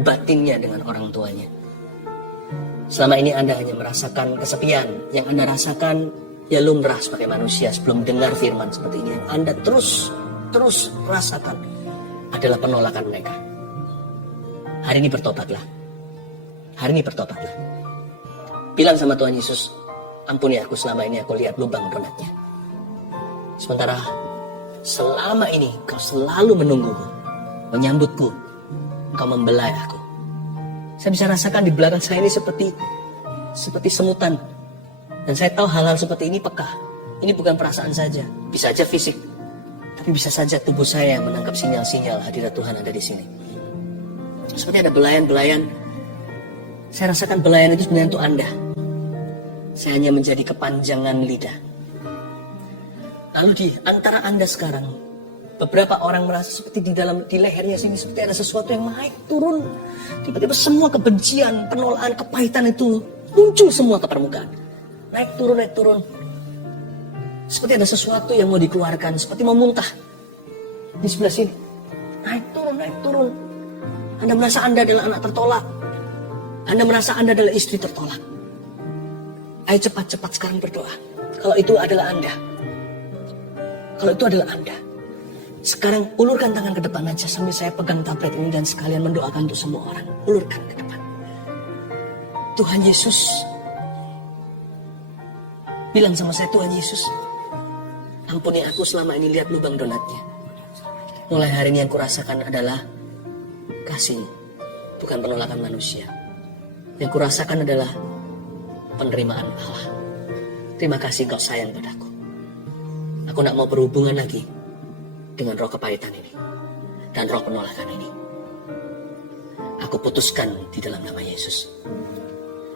batinnya dengan orang tuanya. Selama ini Anda hanya merasakan kesepian. Yang Anda rasakan ya lumrah sebagai manusia sebelum dengar firman seperti ini. Yang Anda terus rasakan adalah penolakan mereka. Hari ini bertobatlah. Hari ini bertobatlah. Bilang sama Tuhan Yesus, ampuni aku, selama ini aku lihat lubang donatnya. Sementara selama ini kau selalu menungguku, menyambutku, kau membelai aku. Saya bisa rasakan di belakang saya ini seperti semutan. Dan saya tahu hal-hal seperti ini peka. Ini bukan perasaan saja, bisa saja fisik. Tapi bisa saja tubuh saya menangkap sinyal-sinyal hadirat Tuhan ada di sini. Seperti ada belayan-belayan. Saya rasakan belayan itu sebenarnya untuk Anda. Saya hanya menjadi kepanjangan lidah. Lalu di antara Anda sekarang, beberapa orang merasa seperti di lehernya sini seperti ada sesuatu yang naik turun. Tiba-tiba semua kebencian, penolakan, kepahitan itu muncul semua ke permukaan. Naik turun. Seperti ada sesuatu yang mau dikeluarkan, seperti mau muntah. Di sebelah sini, naik turun. Anda merasa Anda adalah anak tertolak. Anda merasa Anda adalah istri tertolak. Ayo cepat-cepat sekarang berdoa. Kalau itu adalah Anda. Kalau itu adalah Anda, sekarang ulurkan tangan ke depan aja sambil saya pegang tablet ini dan sekalian mendoakan untuk semua orang. Ulurkan ke depan. Tuhan Yesus, bilang sama saya, Tuhan Yesus, ampuni aku selama ini lihat lubang donatnya. Mulai hari ini yang kurasakan adalah kasih, bukan penolakan manusia. Yang kurasakan adalah penerimaan Allah. Terima kasih Engkau sayang padaku. Aku tidak mau berhubungan lagi dengan roh kepahitan ini dan roh penolakan ini. Aku putuskan di dalam nama Yesus.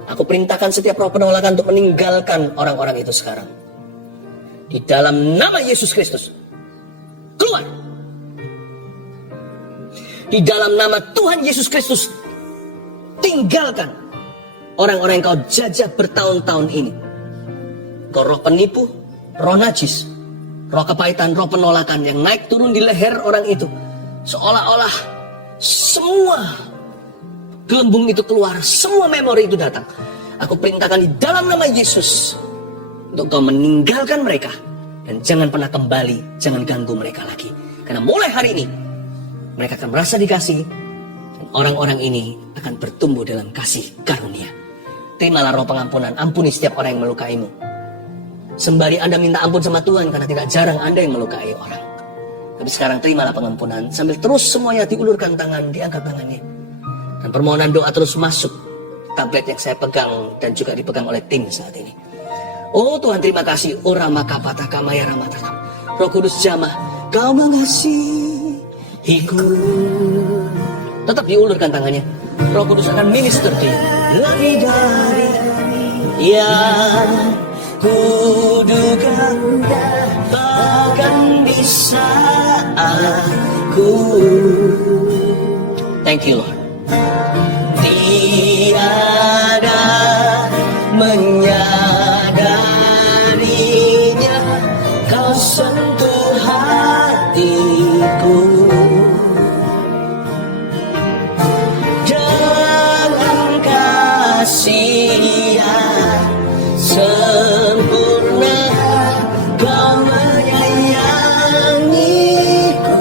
Aku perintahkan setiap roh penolakan untuk meninggalkan orang-orang itu sekarang. Di Di dalam nama Yesus Kristus. Keluar. Di dalam nama Tuhan Yesus Kristus. Tinggalkan orang-orang yang kau jajah bertahun-tahun ini. Kau roh penipu, roh najis, roh kepahitan, roh penolakan yang naik turun di leher orang itu. Seolah-olah semua gelembung itu keluar, semua memori itu datang. Aku perintahkan di dalam nama Yesus untuk kau meninggalkan mereka. Dan jangan pernah kembali, jangan ganggu mereka lagi. Karena mulai hari ini mereka akan merasa dikasih. Dan orang-orang ini akan bertumbuh dalam kasih karunia. Terimalah roh pengampunan, ampuni setiap orang yang melukaimu. Sembari Anda minta ampun sama Tuhan, karena tidak jarang Anda yang melukai orang. Tapi sekarang terimalah pengampunan, sambil terus semuanya diulurkan tangan, diangkat tangannya. Dan permohonan doa terus masuk tablet yang saya pegang dan juga dipegang oleh tim saat ini. Oh Tuhan, terima kasih. Ora makapata kamaya ramatakam. Roh Kudus jamah, kau mengasihiku. Tetap diulurkan tangannya. Roh Kudus akan minister dia. Lebih dari yang kuduga, bahkan bisa aku. Thank you Lord. Tiada menyadarinya, kau sentuh hatiku dengan kasih yang sempurna. Kau menyayangiku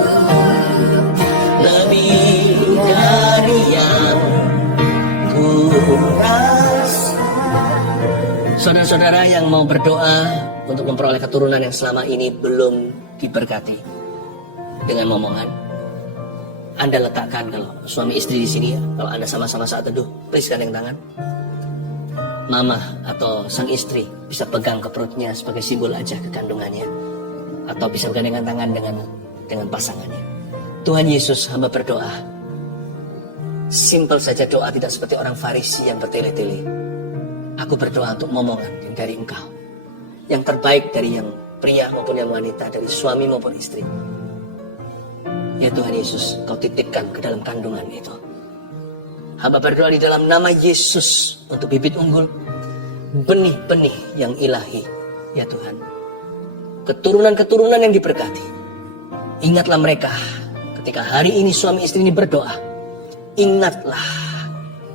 lebih dari yang ku rasa. Saudara-saudara yang mau berdoa untuk memperoleh keturunan yang selama ini belum diberkati dengan momongan, Anda letakkan, kalau suami istri di sini, kalau Anda sama-sama saat teduh, please gandeng tangan. Mama atau sang istri bisa pegang ke perutnya sebagai simbol aja kekandungannya, atau bisa bergandengan tangan dengan pasangannya. Tuhan Yesus, hamba berdoa. Simpel saja doa, tidak seperti orang Farisi yang bertele-tele. Aku berdoa untuk momongan yang dari Engkau, yang terbaik dari yang pria maupun yang wanita, dari suami maupun istri. Ya Tuhan Yesus, Kau titipkan ke dalam kandungan itu. Hamba berdoa di dalam nama Yesus untuk bibit unggul, benih-benih yang ilahi. Ya Tuhan, keturunan-keturunan yang diberkati. Ingatlah mereka ketika hari ini suami istri ini berdoa. Ingatlah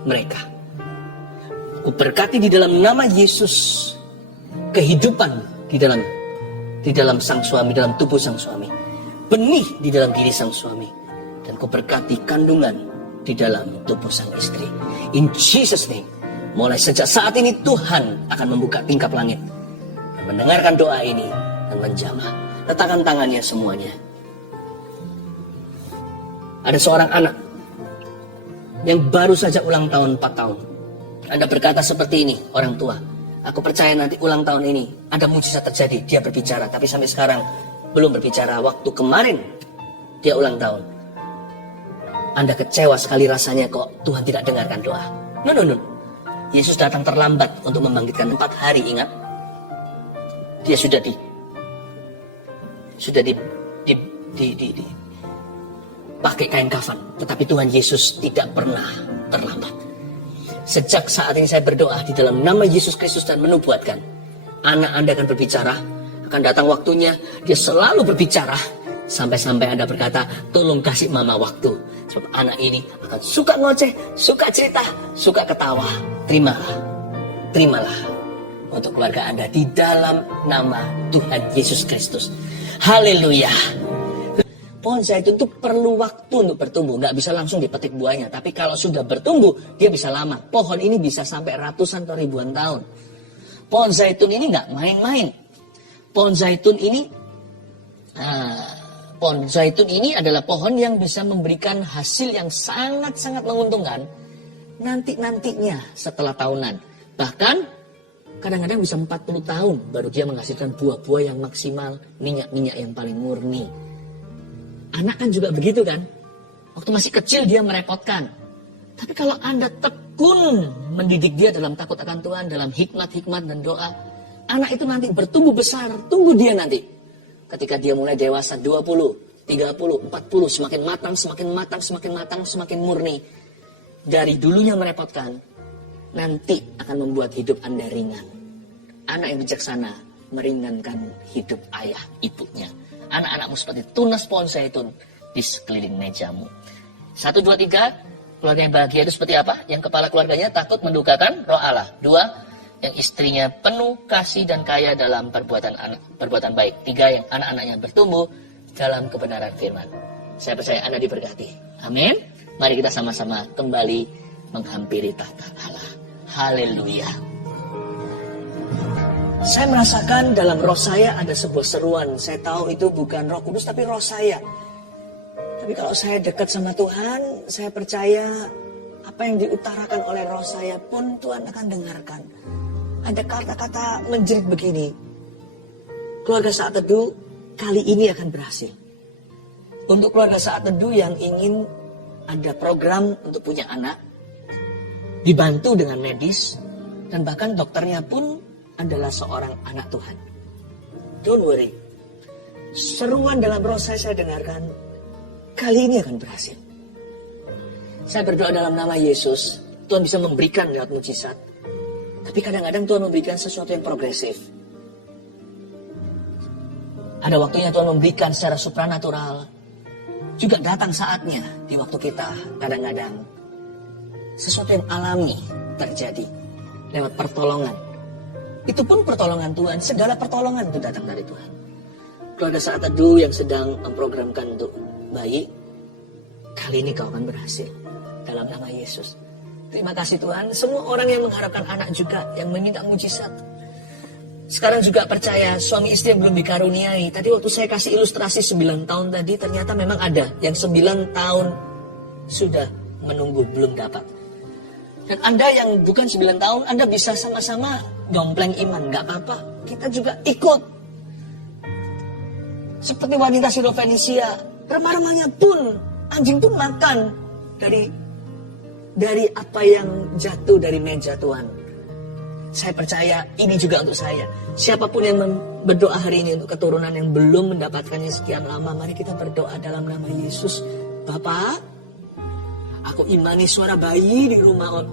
mereka. Ku berkati di dalam nama Yesus kehidupan di dalam sang suami, dalam tubuh sang suami. Benih di dalam diri sang suami. Dan ku berkati kandungan di dalam tubuh sang istri. In Jesus name. Mulai sejak saat ini Tuhan akan membuka tingkap langit dan mendengarkan doa ini dan menjamah. Letakkan tangannya semuanya. Ada seorang anak yang baru saja ulang tahun 4 tahun. Anda berkata seperti ini, orang tua. Aku percaya nanti ulang tahun ini ada mujizat terjadi. Dia berbicara, tapi sampai sekarang belum berbicara. Waktu kemarin dia ulang tahun, Anda kecewa sekali rasanya kok Tuhan tidak dengarkan doa. No. Yesus datang terlambat untuk membangkitkan 4 hari, ingat. Dia sudah pakai kain kafan, tetapi Tuhan Yesus tidak pernah terlambat. Sejak saat ini saya berdoa di dalam nama Yesus Kristus dan menubuatkan, anak Anda akan berbicara, akan datang waktunya, dia selalu berbicara, sampai-sampai Anda berkata, tolong kasih mama waktu. Sebab anak ini akan suka ngoceh, suka cerita, suka ketawa. Terimalah untuk keluarga Anda di dalam nama Tuhan Yesus Kristus. Haleluya. Pohon zaitun itu perlu waktu untuk bertumbuh. Nggak bisa langsung dipetik buahnya. Tapi kalau sudah bertumbuh, dia bisa lama. Pohon ini bisa sampai ratusan atau ribuan tahun. Pohon zaitun ini nggak main-main. Pohon zaitun ini adalah pohon yang bisa memberikan hasil yang sangat-sangat menguntungkan nantinya setelah tahunan. Bahkan kadang-kadang bisa 40 tahun baru dia menghasilkan buah-buah yang maksimal, minyak-minyak yang paling murni. Anak kan juga begitu kan? Waktu masih kecil dia merepotkan. Tapi kalau Anda tekun mendidik dia dalam takut akan Tuhan, dalam hikmat-hikmat dan doa, anak itu nanti bertumbuh besar. Tunggu dia nanti. Ketika dia mulai dewasa 20, 30, 40, semakin matang, semakin matang, semakin matang, semakin murni. Dari dulunya merepotkan, nanti akan membuat hidup Anda ringan. Anak yang bijaksana meringankan hidup ayah ibunya. Anak-anakmu seperti tunas pohon zaitun di sekeliling mejamu. 1, 2, 3, keluarga yang bahagia itu seperti apa? Yang kepala keluarganya takut mendukakan roh Allah. 2, yang istrinya penuh kasih dan kaya dalam perbuatan baik. 3, yang anak-anaknya bertumbuh dalam kebenaran firman. Saya percaya Anda diberkati. Amin. Mari kita sama-sama kembali menghampiri tahta Allah. Haleluya. Saya merasakan dalam roh saya ada sebuah seruan. Saya tahu itu bukan Roh Kudus tapi roh saya. Tapi kalau saya dekat sama Tuhan, saya percaya apa yang diutarakan oleh roh saya pun Tuhan akan dengarkan. Ada kata-kata menjerit begini. Keluarga Saat Teduh kali ini akan berhasil. Untuk keluarga Saat Teduh yang ingin ada program untuk punya anak, dibantu dengan medis, dan bahkan dokternya pun adalah seorang anak Tuhan. Don't worry. Seruan dalam roh saya dengarkan, kali ini akan berhasil. Saya berdoa dalam nama Yesus, Tuhan bisa memberikan lewat mujizat. Tapi kadang-kadang Tuhan memberikan sesuatu yang progresif. Ada waktunya Tuhan memberikan secara supranatural. Juga datang saatnya di waktu kita kadang-kadang sesuatu yang alami terjadi lewat pertolongan. Itu pun pertolongan Tuhan, segala pertolongan itu datang dari Tuhan. Keluarga Saat Teduh yang sedang memprogramkan untuk bayi, kali ini kau akan berhasil dalam nama Yesus. Terima kasih Tuhan. Semua orang yang mengharapkan anak juga, yang meminta mujizat, sekarang juga percaya suami istri yang belum dikaruniai. Tadi waktu saya kasih ilustrasi 9 tahun tadi, ternyata memang ada yang 9 tahun sudah menunggu belum dapat. Dan Anda yang bukan 9 tahun, Anda bisa sama-sama dompleng iman, gak apa-apa. Kita juga ikut. Seperti wanita Sirofenisia, remah-remahnya pun, anjing pun makan dari apa yang jatuh dari meja Tuhan. Saya percaya ini juga untuk saya. Siapapun yang berdoa hari ini untuk keturunan yang belum mendapatkannya sekian lama, mari kita berdoa dalam nama Yesus. Bapak, aku imani suara bayi di rumah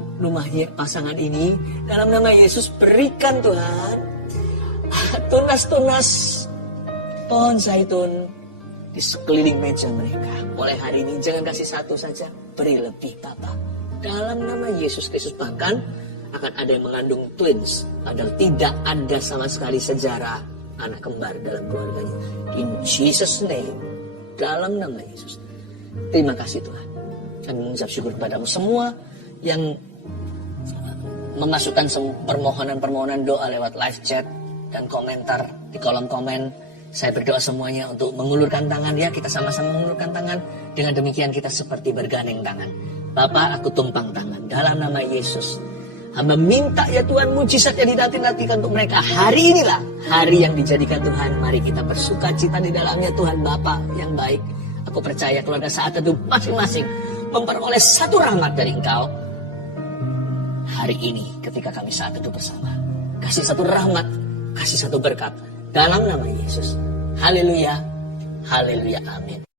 pasangan ini. Dalam nama Yesus berikan Tuhan tunas-tunas pohon zaitun di sekeliling meja mereka. Mulai hari ini jangan kasih satu saja, beri lebih Bapak. Dalam nama Yesus Kristus, bahkan akan ada yang mengandung twins, padahal tidak ada sama sekali sejarah anak kembar dalam keluarganya. In Jesus name, dalam nama Yesus. Terima kasih Tuhan. Kami mengucap syukur kepadamu semua yang memasukkan permohonan-permohonan doa lewat live chat dan komentar di kolom komen. Saya berdoa semuanya untuk mengulurkan tangan ya, kita sama-sama mengulurkan tangan. Dengan demikian kita seperti bergandeng tangan. Bapak, aku tumpang tangan dalam nama Yesus. Hamba minta ya Tuhan mujizat yang dinanti-nantikan untuk mereka. Hari inilah hari yang dijadikan Tuhan. Mari kita bersuka cita di dalamnya Tuhan Bapa yang baik. Aku percaya keluarga Saat Teduh masing-masing memperoleh satu rahmat dari Engkau. Hari ini ketika kami Saat Teduh bersama. Kasih satu rahmat, kasih satu berkat. Dalam nama Yesus. Haleluya, haleluya, amin.